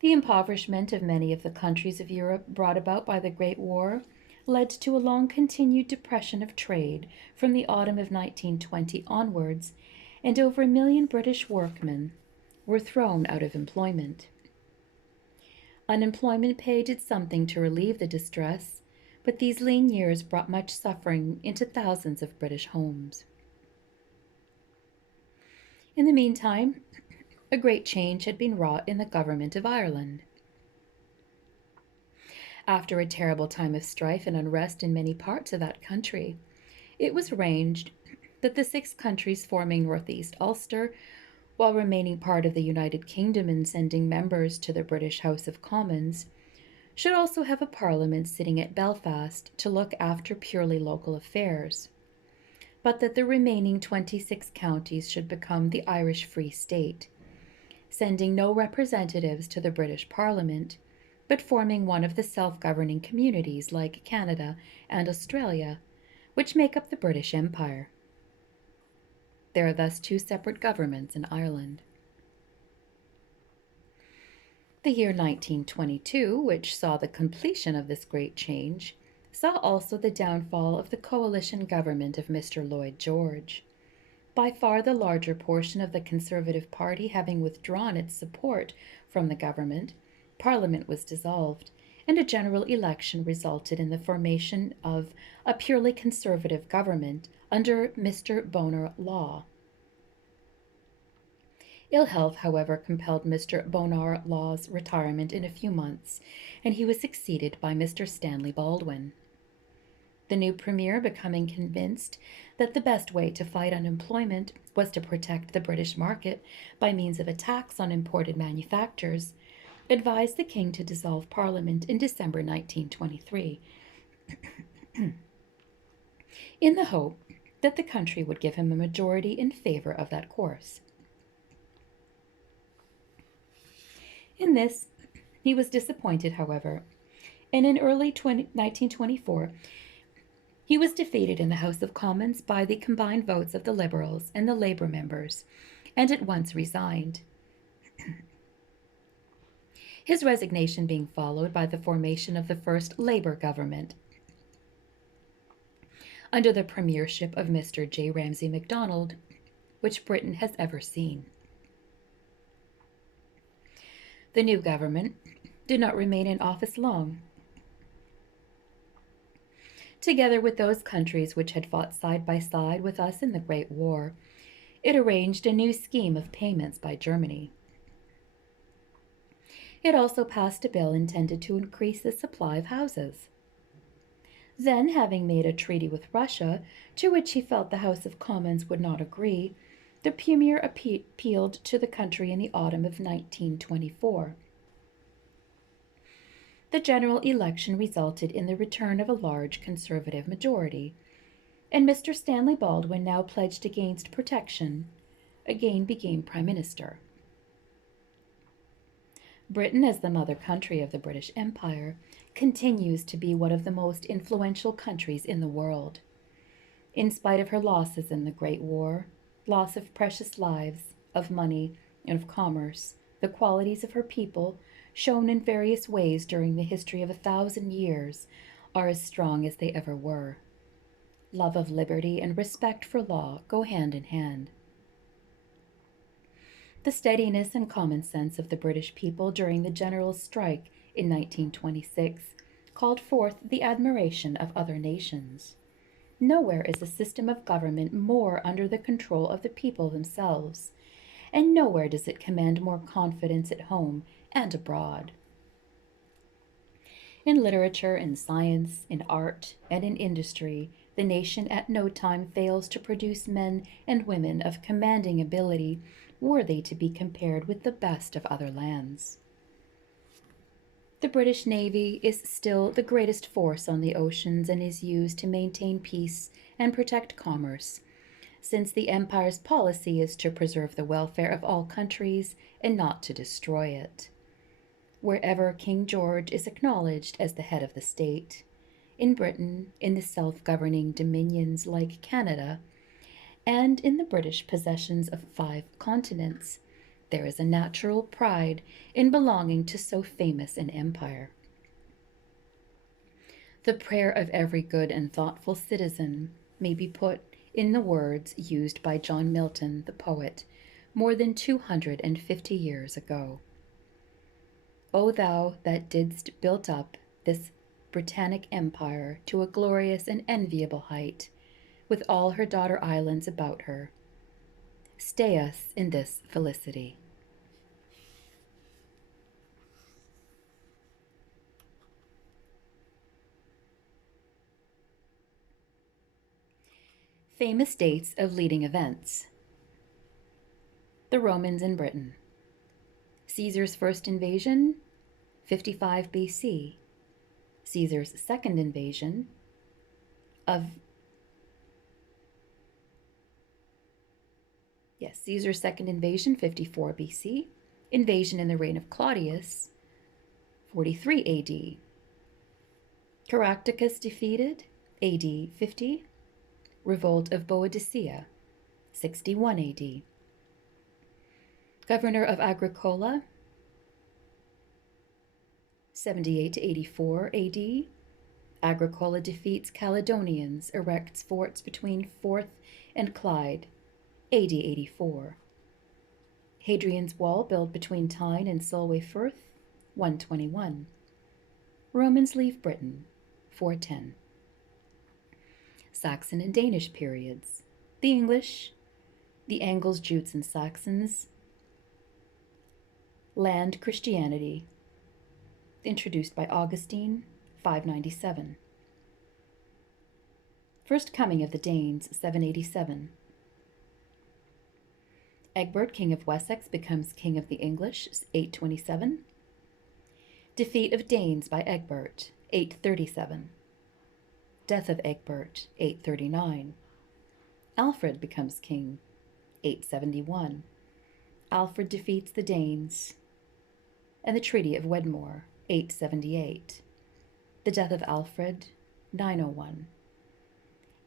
The impoverishment of many of the countries of Europe brought about by the Great War led to a long-continued depression of trade from the autumn of 1920 onwards, and over 1 million British workmen were thrown out of employment. Unemployment pay did something to relieve the distress, but these lean years brought much suffering into thousands of British homes. In the meantime, a great change had been wrought in the government of Ireland. After a terrible time of strife and unrest in many parts of that country, it was arranged that the 6 countries forming Northeast Ulster, while remaining part of the United Kingdom and sending members to the British House of Commons, should also have a parliament sitting at Belfast to look after purely local affairs, but that the remaining 26 counties should become the Irish Free State, sending no representatives to the British Parliament, but forming one of the self-governing communities like Canada and Australia, which make up the British Empire. There are thus 2 separate governments in Ireland. The year 1922, which saw the completion of this great change, saw also the downfall of the coalition government of Mr. Lloyd George. By far the larger portion of the Conservative Party having withdrawn its support from the government, Parliament was dissolved, and a general election resulted in the formation of a purely conservative government under Mr. Bonar Law. Ill health, however, compelled Mr. Bonar Law's retirement in a few months, and he was succeeded by Mr. Stanley Baldwin. The new premier, becoming convinced that the best way to fight unemployment was to protect the British market by means of a tax on imported manufactures, advised the king to dissolve Parliament in December 1923, in the hope that the country would give him a majority in favor of that course. In this, he was disappointed, however, and in early 1924, he was defeated in the House of Commons by the combined votes of the Liberals and the Labour members, and at once resigned. His resignation being followed by the formation of the first Labour government, under the premiership of Mr. J. Ramsay MacDonald, which Britain has ever seen. The new government did not remain in office long. Together with those countries which had fought side by side with us in the Great War, it arranged a new scheme of payments by Germany. It also passed a bill intended to increase the supply of houses. Then, having made a treaty with Russia, to which he felt the House of Commons would not agree, the Premier appealed to the country in the autumn of 1924. The general election resulted in the return of a large Conservative majority, and Mr. Stanley Baldwin, now pledged against protection, again became Prime Minister. Britain, as the mother country of the British Empire, continues to be one of the most influential countries in the world. In spite of her losses in the Great War, loss of precious lives, of money, and of commerce, the qualities of her people, shown in various ways during the history of 1,000 years, are as strong as they ever were. Love of liberty and respect for law go hand in hand. The steadiness and common sense of the British people during the general strike in 1926 called forth the admiration of other nations. Nowhere is a system of government more under the control of the people themselves, and nowhere does it command more confidence at home and abroad. In literature, in science, in art, and in industry, the nation at no time fails to produce men and women of commanding ability, worthy to be compared with the best of other lands. The British Navy is still the greatest force on the oceans and is used to maintain peace and protect commerce, since the Empire's policy is to preserve the welfare of all countries and not to destroy it. Wherever King George is acknowledged as the head of the state, in Britain, in the self-governing dominions like Canada, and in the British possessions of 5 continents, there is a natural pride in belonging to so famous an empire. The prayer of every good and thoughtful citizen may be put in the words used by John Milton, the poet, more than 250 years ago. O thou that didst build up this Britannic empire to a glorious and enviable height, with all her daughter islands about her, stay us in this felicity. Famous dates of leading events. The Romans in Britain. Caesar's first invasion, 55 BC. Caesar's second invasion Caesar's second invasion, 54 BC. Invasion in the reign of Claudius, 43 AD. Caractacus defeated, AD 50. Revolt of Boadicea, 61 AD. Governor of Agricola, 78 to 84 AD. Agricola defeats Caledonians, erects forts between Forth and Clyde, AD 84. Hadrian's Wall built between Tyne and Solway Firth, 121. Romans leave Britain, 410. Saxon and Danish periods. The English, the Angles, Jutes, and Saxons. Land Christianity, introduced by Augustine, 597. First coming of the Danes, 787. Egbert, king of Wessex, becomes king of the English, 827. Defeat of Danes by Egbert, 837. Death of Egbert, 839. Alfred becomes king, 871. Alfred defeats the Danes. And the Treaty of Wedmore, 878. The death of Alfred, 901.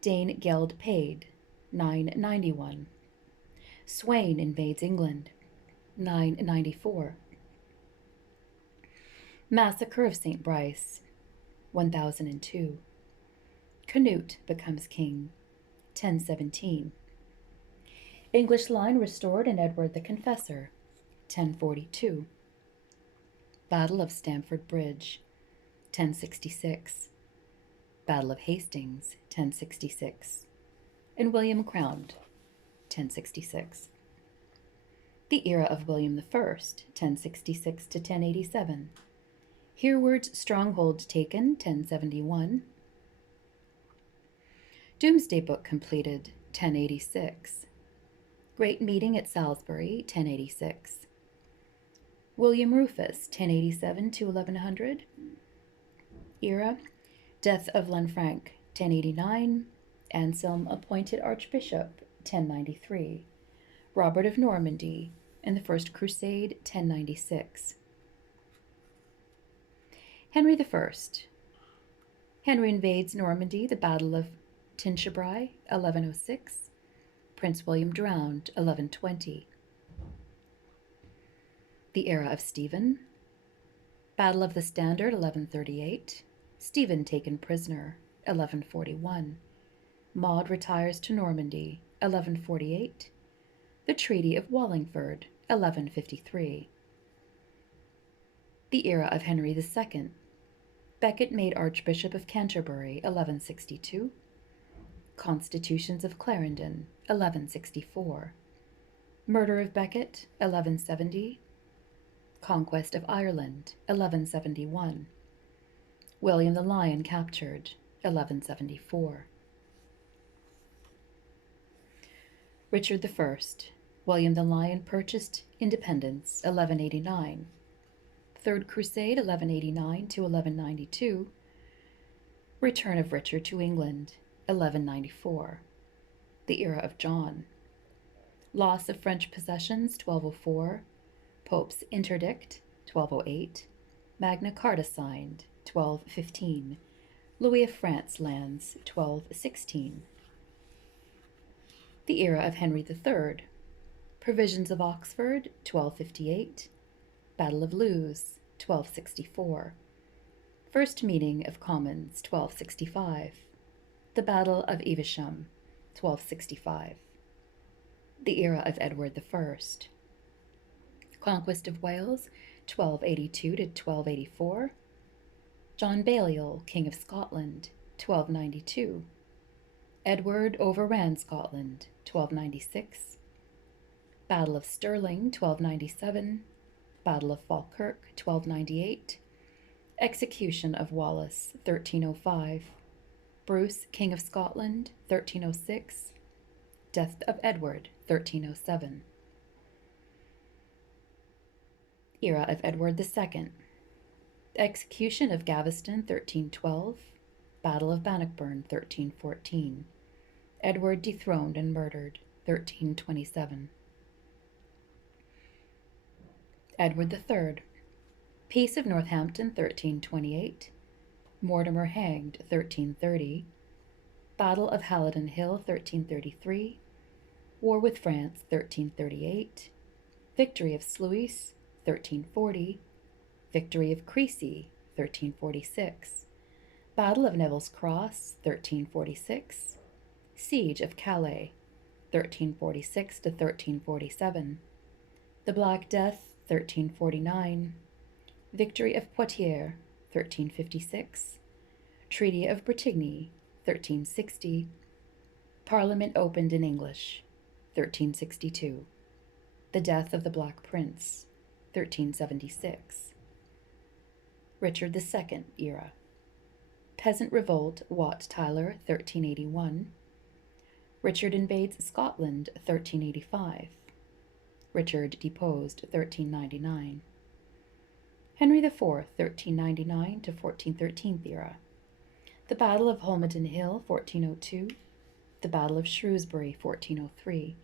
Dane Geld paid, 991. Sweyn invades England, 994. Massacre of St. Brice, 1002. Canute becomes king, 1017. English line restored in Edward the Confessor, 1042. Battle of Stamford Bridge, 1066. Battle of Hastings, 1066. And William crowned, 1066. The era of William I, 1066 to 1087. Hereward's stronghold taken, 1071. Doomsday Book completed, 1086. Great meeting at Salisbury, 1086. William Rufus, 1087 to 1100. Era, death of Lanfranc, 1089. Anselm appointed Archbishop, 1093. Robert of Normandy, and the First Crusade, 1096. Henry I. Henry invades Normandy, the Battle of Tinchebrai, 1106. Prince William drowned, 1120. The era of Stephen. Battle of the Standard, 1138. Stephen taken prisoner, 1141. Maud retires to Normandy, 1148. The Treaty of Wallingford, 1153. The era of Henry II. Becket made Archbishop of Canterbury, 1162. Constitutions of Clarendon, 1164. Murder of Becket, 1170. Conquest of Ireland, 1171. William the Lion captured, 1174. Richard I. William the Lion purchased independence, 1189. Third Crusade, 1189 to 1192. Return of Richard to England, 1194. The era of John. Loss of French possessions, 1204. Pope's interdict, 1208. Magna Carta signed, 1215. Louis of France lands, 1216. The era of Henry III. Provisions of Oxford, 1258. Battle of Lewes, 1264. First meeting of Commons, 1265. The Battle of Evesham, 1265. The era of Edward I. Conquest of Wales, 1282 to 1284. John Balliol, King of Scotland, 1292. Edward overran Scotland, 1296. Battle of Stirling, 1297. Battle of Falkirk, 1298. Execution of Wallace, 1305. Bruce, King of Scotland, 1306. Death of Edward, 1307. Era of Edward II. Execution of Gaveston, 1312. Battle of Bannockburn, 1314. Edward dethroned and murdered, 1327. Edward III. Peace of Northampton, 1328. Mortimer hanged, 1330. Battle of Halidon Hill, 1333. War with France, 1338. Victory of Sluis, 1340. Victory of Crecy, 1346. Battle of Neville's Cross, 1346. Siege of Calais, 1346 to 1347. The Black Death, 1349. Victory of Poitiers, 1356. Treaty of Bretigny, 1360. Parliament opened in English, 1362. The death of the Black Prince, 1376. Richard II era. Peasant revolt, Wat Tyler, 1381. Richard invades Scotland, 1385. Richard deposed, 1399. Henry IV, 1399 to 1413 era. The Battle of Holmedon Hill, 1402. The Battle of Shrewsbury, 1403.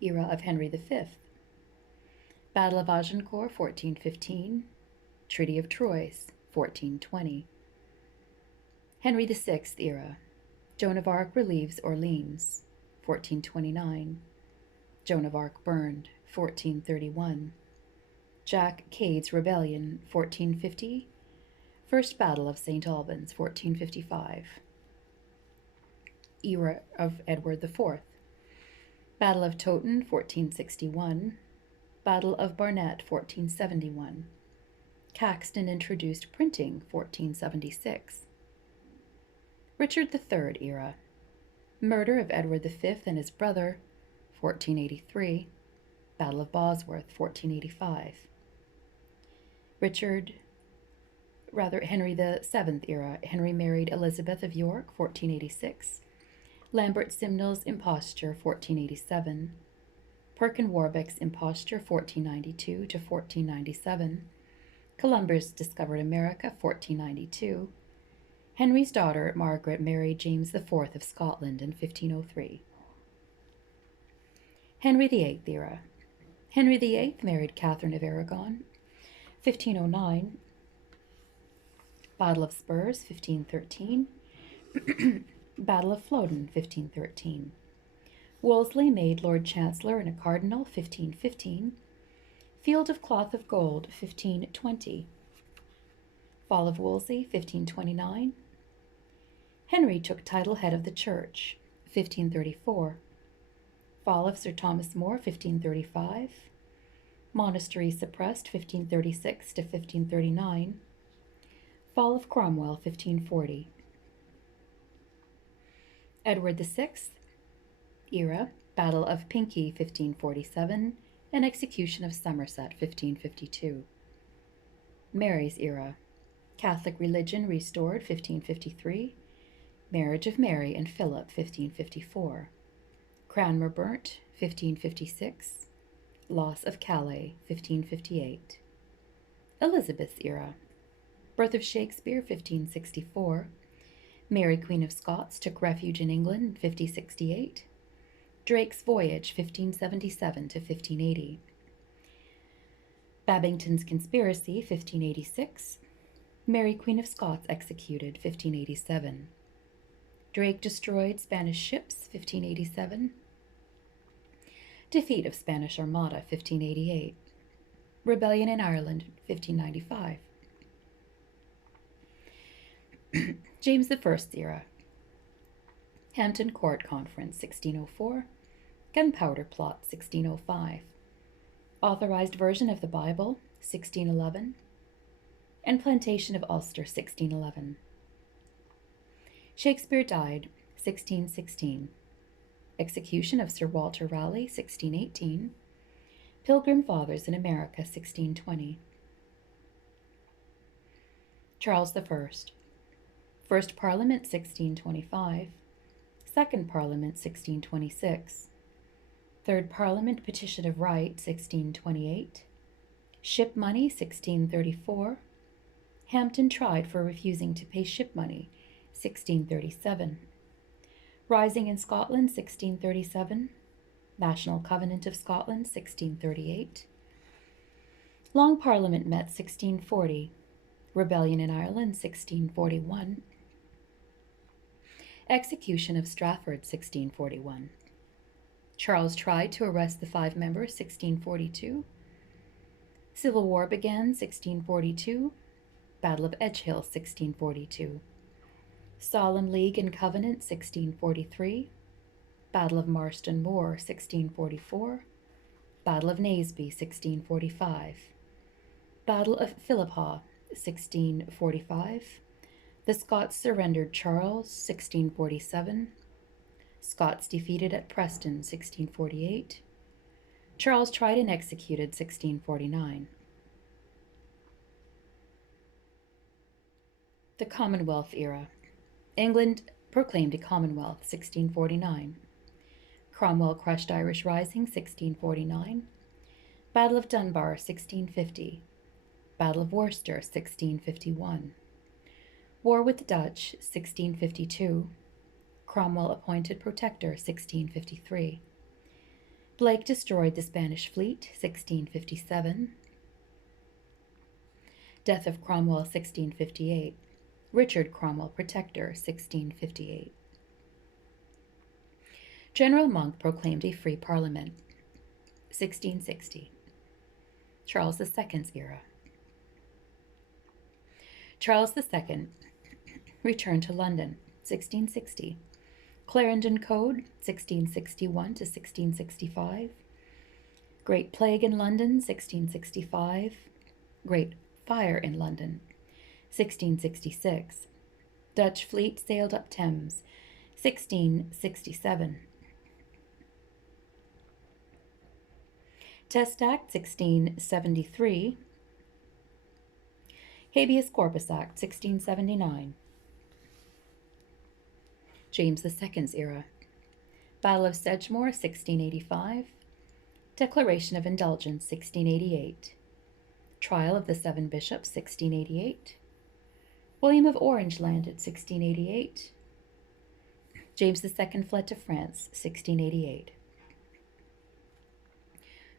Era of Henry V. Battle of Agincourt, 1415. Treaty of Troyes, 1420. Henry VI era. Joan of Arc relieves Orleans, 1429. Joan of Arc burned, 1431. Jack Cade's Rebellion, 1450. First Battle of St. Albans, 1455. Era of Edward IV. Battle of Towton, 1461. Battle of Barnet, 1471. Caxton introduced printing, 1476. Richard III era. Murder of Edward V and his brother, 1483. Battle of Bosworth, 1485. Henry VII era. Henry married Elizabeth of York, 1486. Lambert Simnel's imposture, 1487. Perkin Warbeck's imposture, 1492 to 1497. Columbus discovered America, 1492. Henry's daughter, Margaret, married James IV of Scotland in 1503. Henry VIII era. Henry VIII married Catherine of Aragon, 1509. Battle of Spurs, 1513. Battle of Flodden, 1513. Wolsey made Lord Chancellor and a Cardinal, 1515. Field of Cloth of Gold, 1520. Fall of Wolsey, 1529. Henry took title head of the church, 1534. Fall of Sir Thomas More, 1535. Monastery suppressed, 1536 to 1539. Fall of Cromwell, 1540. Edward VI era. Battle of Pinkie, 1547, and execution of Somerset, 1552. Mary's era. Catholic religion restored, 1553. Marriage of Mary and Philip, 1554. Cranmer burnt, 1556. Loss of Calais, 1558. Elizabeth's era. Birth of Shakespeare, 1564. Mary, Queen of Scots, took refuge in England, 1568. Drake's Voyage, 1577 to 1580. Babington's Conspiracy, 1586. Mary, Queen of Scots, executed, 1587. Drake destroyed Spanish ships, 1587. Defeat of Spanish Armada, 1588. Rebellion in Ireland, 1595. James I era. Hampton Court Conference, 1604. Gunpowder Plot, 1605. Authorized Version of the Bible, 1611. And Plantation of Ulster, 1611. Shakespeare died, 1616. Execution of Sir Walter Raleigh, 1618. Pilgrim Fathers in America, 1620. Charles I. First Parliament, 1625. Second Parliament, 1626. Third Parliament, Petition of Right, 1628. Ship money, 1634. Hampden tried for refusing to pay ship money, 1637. Rising in Scotland, 1637. National Covenant of Scotland, 1638. Long Parliament met, 1640. Rebellion in Ireland, 1641. Execution of Strafford, 1641. Charles tried to arrest the 5 members, 1642. Civil War began, 1642. Battle of Edgehill, 1642. Solemn League and Covenant, 1643. Battle of Marston Moor, 1644. Battle of Naseby, 1645. Battle of Philiphaugh, 1645. The Scots surrendered Charles, 1647. Scots defeated at Preston, 1648. Charles tried and executed, 1649. The Commonwealth era. England proclaimed a Commonwealth, 1649. Cromwell crushed Irish Rising, 1649. Battle of Dunbar, 1650. Battle of Worcester, 1651. War with the Dutch, 1652. Cromwell appointed Protector, 1653. Blake destroyed the Spanish fleet, 1657. Death of Cromwell, 1658. Richard Cromwell, Protector, 1658. General Monk proclaimed a free parliament, 1660. Charles II's era. Charles II returned to London, 1660. Clarendon Code, 1661 to 1665. Great Plague in London, 1665. Great Fire in London, 1666. Dutch fleet sailed up Thames, 1667. Test Act, 1673. Habeas Corpus Act, 1679. James II's era. Battle of Sedgemoor, 1685. Declaration of Indulgence, 1688. Trial of the Seven Bishops, 1688. William of Orange landed, 1688. James II fled to France, 1688.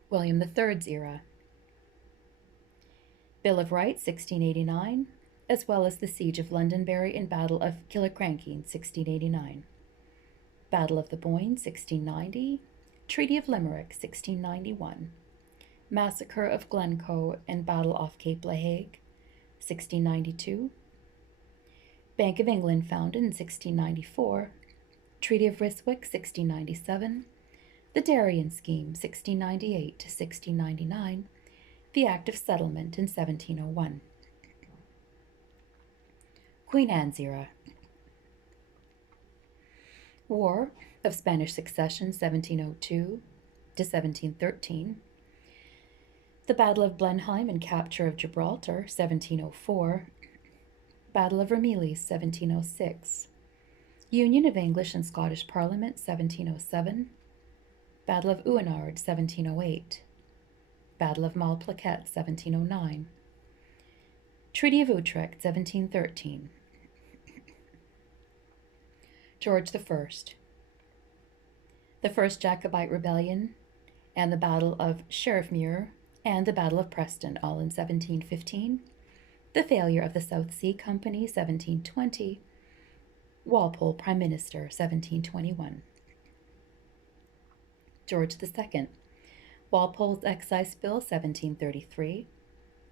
William III's era. Bill of Rights, 1689, as well as the Siege of Londonderry and Battle of Killiecrankie, 1689. Battle of the Boyne, 1690. Treaty of Limerick, 1691. Massacre of Glencoe and Battle off Cape La Hague, 1692. Bank of England founded in 1694. Treaty of Ryswick, 1697. The Darien Scheme, 1698 to 1699. The Act of Settlement in 1701. Queen Anne's era. War of Spanish Succession, 1702 to 1713. The Battle of Blenheim and capture of Gibraltar, 1704. Battle of Ramillies, 1706. Union of English and Scottish Parliament, 1707. Battle of Ouenard, 1708. Battle of Malplaquet, 1709. Treaty of Utrecht, 1713. George I. The First Jacobite Rebellion and the Battle of Sheriffmuir and the Battle of Preston, all in 1715. The failure of the South Sea Company, 1720. Walpole, Prime Minister, 1721. George II. Walpole's Excise Bill, 1733.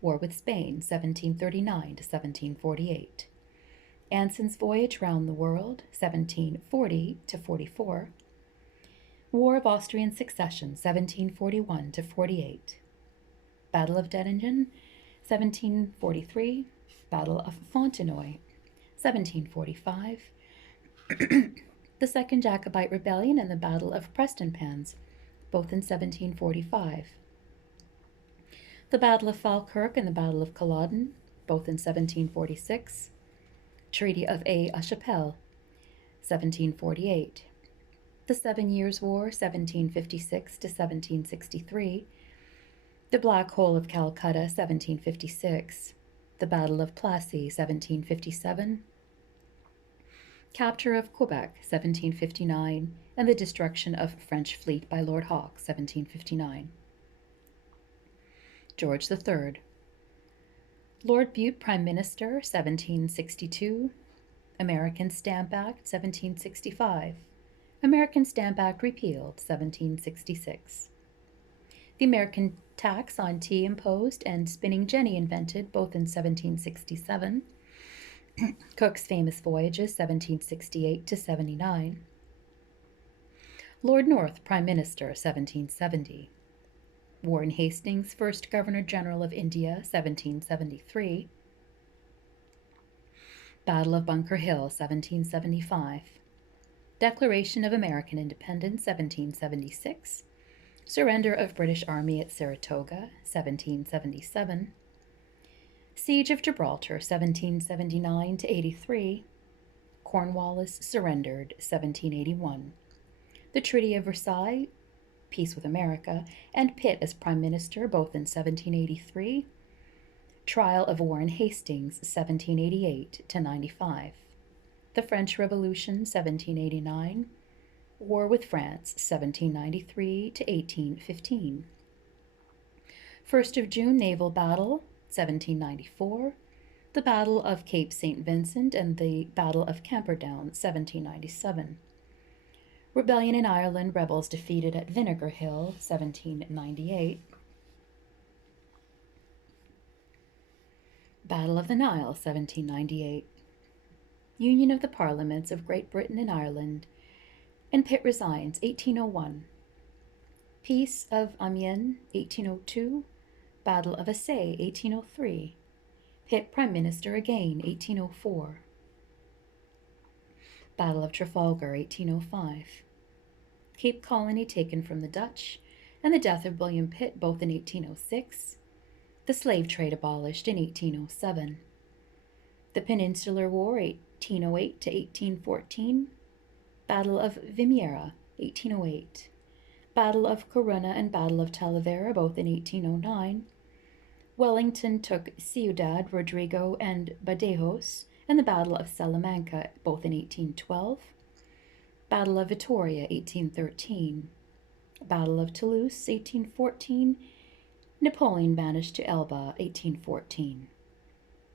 War with Spain, 1739 to 1748. Anson's Voyage Round the World, 1740 to 44. War of Austrian Succession, 1741 to 48. Battle of Dettingen, 1743. Battle of Fontenoy, 1745. The Second Jacobite Rebellion and the Battle of Prestonpans, both in 1745. The Battle of Falkirk and the Battle of Culloden, both in 1746. Treaty of Aix-la-Chapelle, 1748. The 7 Years' War, 1756 to 1763. The Black Hole of Calcutta, 1756. The Battle of Plassey, 1757. Capture of Quebec, 1759, and the destruction of French fleet by Lord Hawke, 1759. George III. Lord Bute, Prime Minister, 1762. American Stamp Act, 1765. American Stamp Act repealed, 1766. The American tax on tea imposed and spinning jenny invented, both in 1767. Cook's famous voyages, 1768 to 79. Lord North, Prime Minister, 1770. Warren Hastings, first Governor General of India, 1773. Battle of Bunker Hill, 1775. Declaration of American Independence, 1776. Surrender of British Army at Saratoga, 1777. Siege of Gibraltar, 1779 to 83. Cornwallis surrendered, 1781. The Treaty of Versailles, peace with America, and Pitt as Prime Minister, both in 1783. Trial of Warren Hastings, 1788 to 95. The French Revolution, 1789. War with France, 1793 to 1815. 1st of June Naval Battle, 1794. The Battle of Cape St. Vincent and the Battle of Camperdown, 1797. Rebellion in Ireland, rebels defeated at Vinegar Hill, 1798. Battle of the Nile, 1798. Union of the Parliaments of Great Britain and Ireland, and Pitt resigns, 1801. Peace of Amiens, 1802. Battle of Assaye, 1803. Pitt Prime Minister again, 1804. Battle of Trafalgar, 1805. Cape Colony taken from the Dutch, and the death of William Pitt, both in 1806. The slave trade abolished in 1807. The Peninsular War, 1808 to 1814. Battle of Vimiera, 1808. Battle of Corunna and Battle of Talavera, both in 1809. Wellington took Ciudad Rodrigo and Badajoz, and the Battle of Salamanca, both in 1812. Battle of Vittoria, 1813. Battle of Toulouse, 1814. Napoleon vanished to Elba, 1814.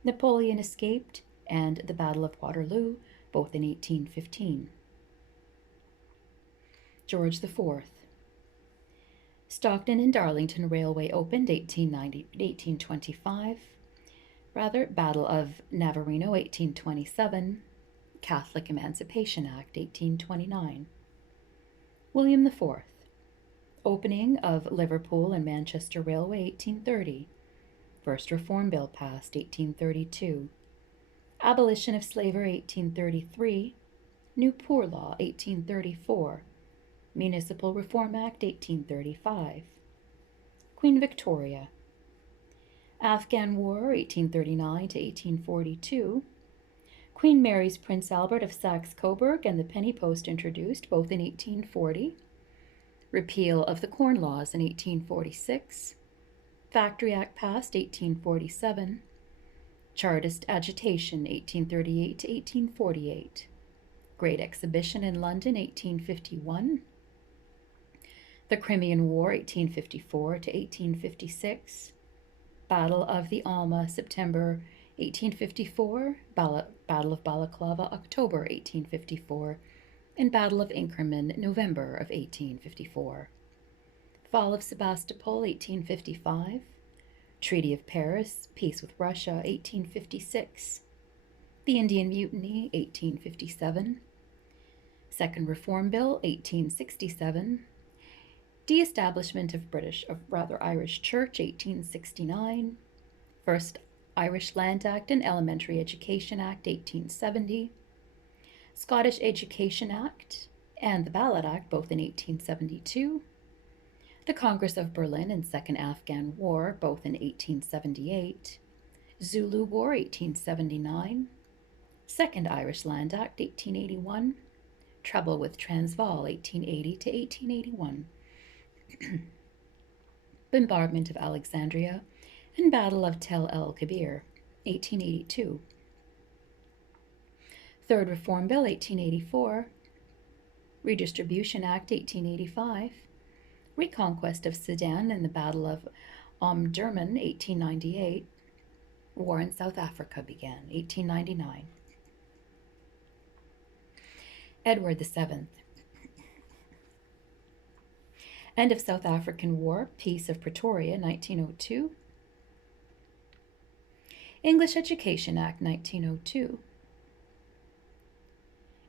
Napoleon escaped, and the Battle of Waterloo, both in 1815. George IV. Stockton and Darlington Railway opened, 1825. Battle of Navarino, 1827. Catholic Emancipation Act, 1829. William IV. Opening of Liverpool and Manchester Railway, 1830. First Reform Bill passed, 1832. Abolition of slavery, 1833. New Poor Law, 1834. Municipal Reform Act, 1835. Queen Victoria. Afghan War, 1839 to 1842. Queen Mary's Prince Albert of Saxe-Coburg and the penny post introduced, both in 1840. Repeal of the Corn Laws in 1846. Factory Act passed, 1847. Chartist agitation, 1838 to 1848. Great Exhibition in London, 1851. The Crimean War, 1854 to 1856. Battle of the Alma, September 1854. Battle of Balaclava, October 1854. And Battle of Inkerman, November of 1854. Fall of Sebastopol, 1855. Treaty of Paris, peace with Russia, 1856. The Indian Mutiny, 1857. Second Reform Bill, 1867. De-establishment of Irish Church, 1869. First Irish Land Act and Elementary Education Act, 1870. Scottish Education Act and the Ballot Act, both in 1872. The Congress of Berlin and Second Afghan War, both in 1878. Zulu War, 1879. Second Irish Land Act, 1881. Trouble with Transvaal, 1880 to 1881. Bombardment of Alexandria and Battle of Tel El Kebir, 1882. Third Reform Bill, 1884. Redistribution Act, 1885. Reconquest of Sudan and the Battle of Omdurman, 1898. War in South Africa began, 1899. Edward VII. End of South African War, Peace of Pretoria, 1902. English Education Act, 1902.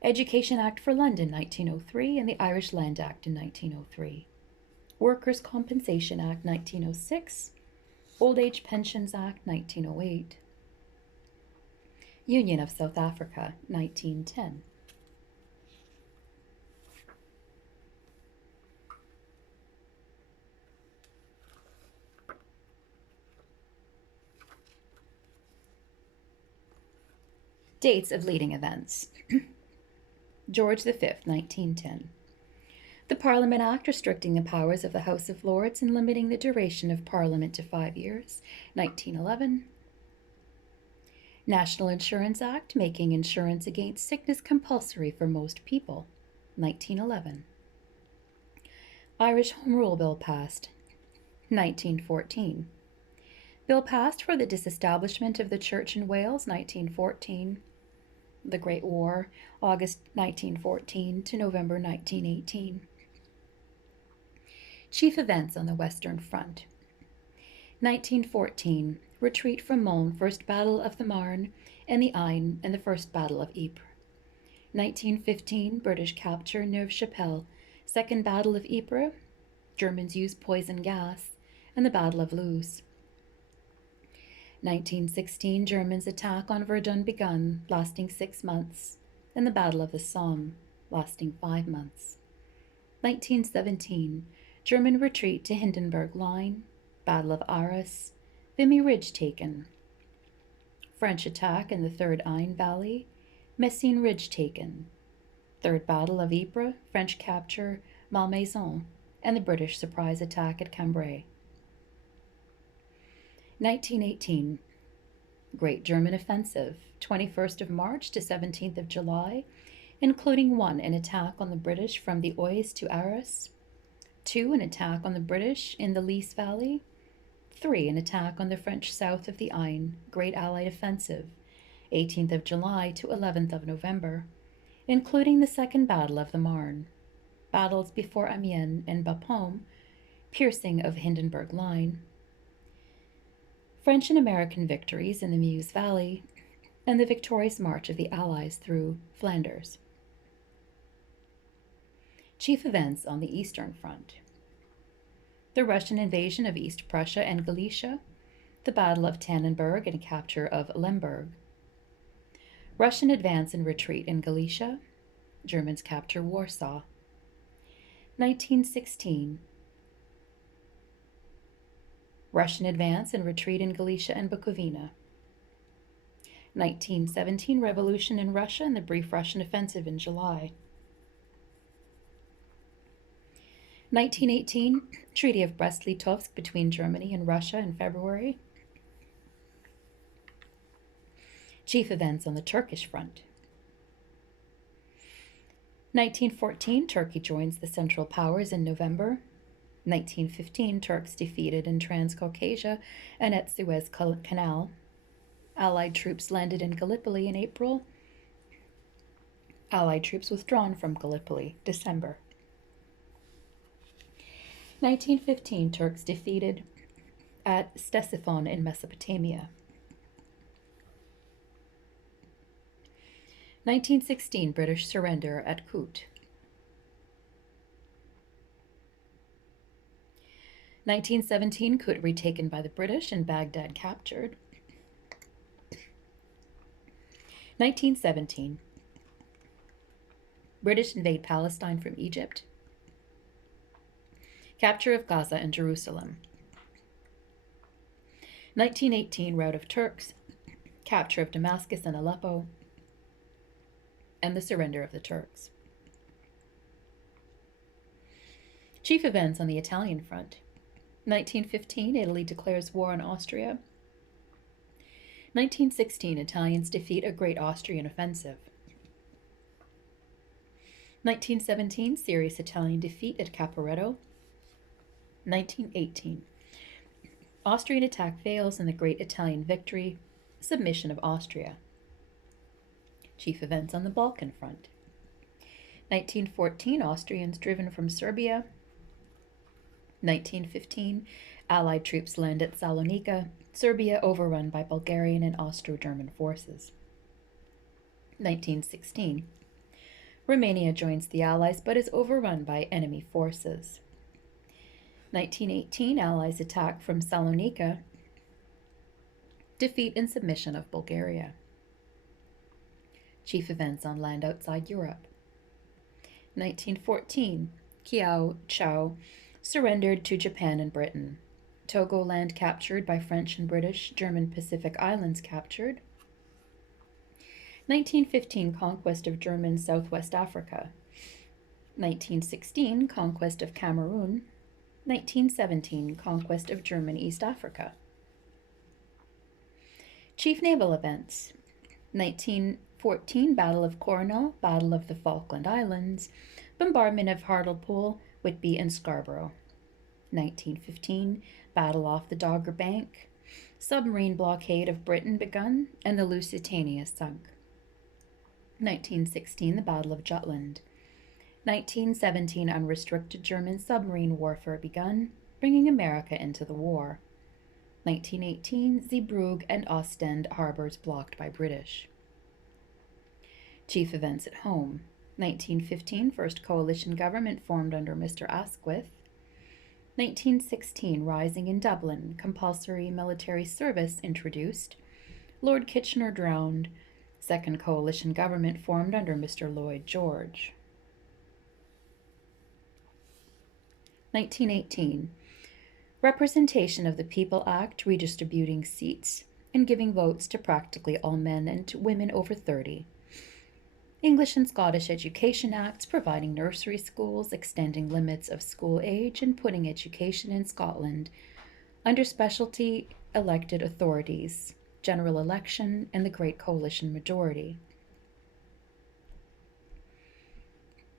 Education Act for London, 1903, and the Irish Land Act in 1903. Workers' Compensation Act, 1906. Old Age Pensions Act, 1908. Union of South Africa, 1910. Dates of leading events. George V, 1910. The Parliament Act restricting the powers of the House of Lords and limiting the duration of Parliament to 5 years, 1911. National Insurance Act making insurance against sickness compulsory for most people, 1911. Irish Home Rule Bill passed, 1914. Bill passed for the disestablishment of the Church in Wales, 1914. The Great War, August 1914 to November 1918. Chief events on the Western Front. 1914, retreat from Mons, First Battle of the Marne and the Aisne, and the First Battle of Ypres. 1915, British capture Neuve Chapelle, Second Battle of Ypres, Germans use poison gas, and the Battle of Loos. 1916, Germans attack on Verdun begun, lasting 6 months, and the Battle of the Somme, lasting 5 months. 1917, German retreat to Hindenburg Line, Battle of Arras, Vimy Ridge taken. French attack in the Third Aisne Valley, Messines Ridge taken. Third Battle of Ypres, French capture Malmaison, and the British surprise attack at Cambrai. 1918, Great German Offensive, 21st of March to 17th of July, including 1, an attack on the British from the Oise to Arras, 2, an attack on the British in the Lys Valley, 3, an attack on the French south of the Aisne, Great Allied Offensive, 18th of July to 11th of November, including the Second Battle of the Marne, battles before Amiens and Bapaume, piercing of Hindenburg Line, French and American victories in the Meuse Valley, and the victorious march of the Allies through Flanders. Chief events on the Eastern Front. The Russian invasion of East Prussia and Galicia, the Battle of Tannenberg and capture of Lemberg. Russian advance and retreat in Galicia, Germans capture Warsaw. 1916, Russian advance and retreat in Galicia and Bukovina. 1917, revolution in Russia and the brief Russian offensive in July. 1918, Treaty of Brest-Litovsk between Germany and Russia in February. Chief events on the Turkish front. 1914, Turkey joins the Central Powers in November. 1915, Turks defeated in Transcaucasia and at Suez Canal. Allied troops landed in Gallipoli in April. Allied troops withdrawn from Gallipoli, December. 1915, Turks defeated at Ctesiphon in Mesopotamia. 1916, British surrender at Kut. 1917, Kut retaken by the British and Baghdad captured. 1917, British invade Palestine from Egypt. Capture of Gaza and Jerusalem. 1918, rout of Turks, capture of Damascus and Aleppo, and the surrender of the Turks. Chief events on the Italian front. 1915, Italy declares war on Austria. 1916, Italians defeat a great Austrian offensive. 1917, serious Italian defeat at Caporetto. 1918, Austrian attack fails and the great Italian victory, submission of Austria. Chief events on the Balkan front. 1914, Austrians driven from Serbia. 1915, Allied troops land at Salonika, Serbia overrun by Bulgarian and Austro-German forces. 1916, Romania joins the Allies but is overrun by enemy forces. 1918, Allies attack from Salonika, defeat and submission of Bulgaria. Chief events on land outside Europe. 1914, Kiao Chau surrendered to Japan and Britain. Togoland captured by French and British, German Pacific Islands captured. 1915, conquest of German Southwest Africa. 1916, conquest of Cameroon. 1917, conquest of German East Africa. Chief naval events. 1914, Battle of Coronel, Battle of the Falkland Islands, bombardment of Hartlepool, Whitby, and Scarborough. 1915, Battle off the Dogger Bank, submarine blockade of Britain begun, and the Lusitania sunk. 1916, the Battle of Jutland. 1917, unrestricted German submarine warfare begun, bringing America into the war. 1918, Zeebrugge and Ostend harbors blocked by British. Chief events at home. 1915, first coalition government formed under Mr. Asquith. 1916, rising in Dublin, compulsory military service introduced. Lord Kitchener drowned. Second coalition government formed under Mr. Lloyd George. 1918, Representation of the People Act redistributing seats and giving votes to practically all men and to women over 30. English and Scottish Education Acts providing nursery schools, extending limits of school age, and putting education in Scotland under specialty elected authorities, general election, and the Great Coalition majority.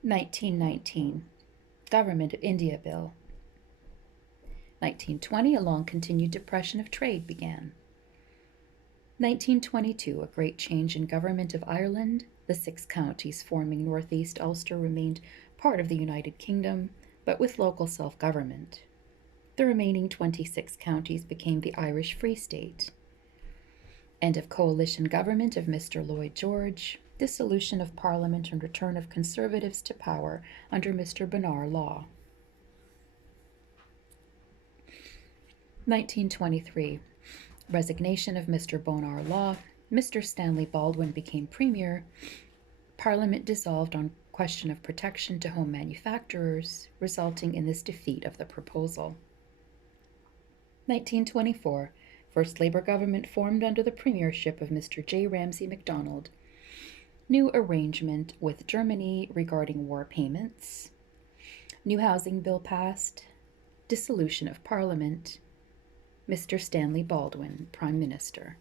1919, Government of India Bill. 1920, a long-continued depression of trade began. 1922, a great change in government of Ireland. The 6 counties forming northeast Ulster remained part of the United Kingdom, but with local self-government. The remaining 26 counties became the Irish Free State. End of coalition government of Mr. Lloyd George. Dissolution of Parliament and return of Conservatives to power under Mr. Bonar Law. 1923, resignation of Mr. Bonar Law. Mr. Stanley Baldwin became Premier. Parliament dissolved on question of protection to home manufacturers, resulting in this defeat of the proposal. 1924, first Labour government formed under the premiership of Mr. J. Ramsay MacDonald. New arrangement with Germany regarding war payments. New housing bill passed. Dissolution of Parliament. Mr. Stanley Baldwin, Prime Minister.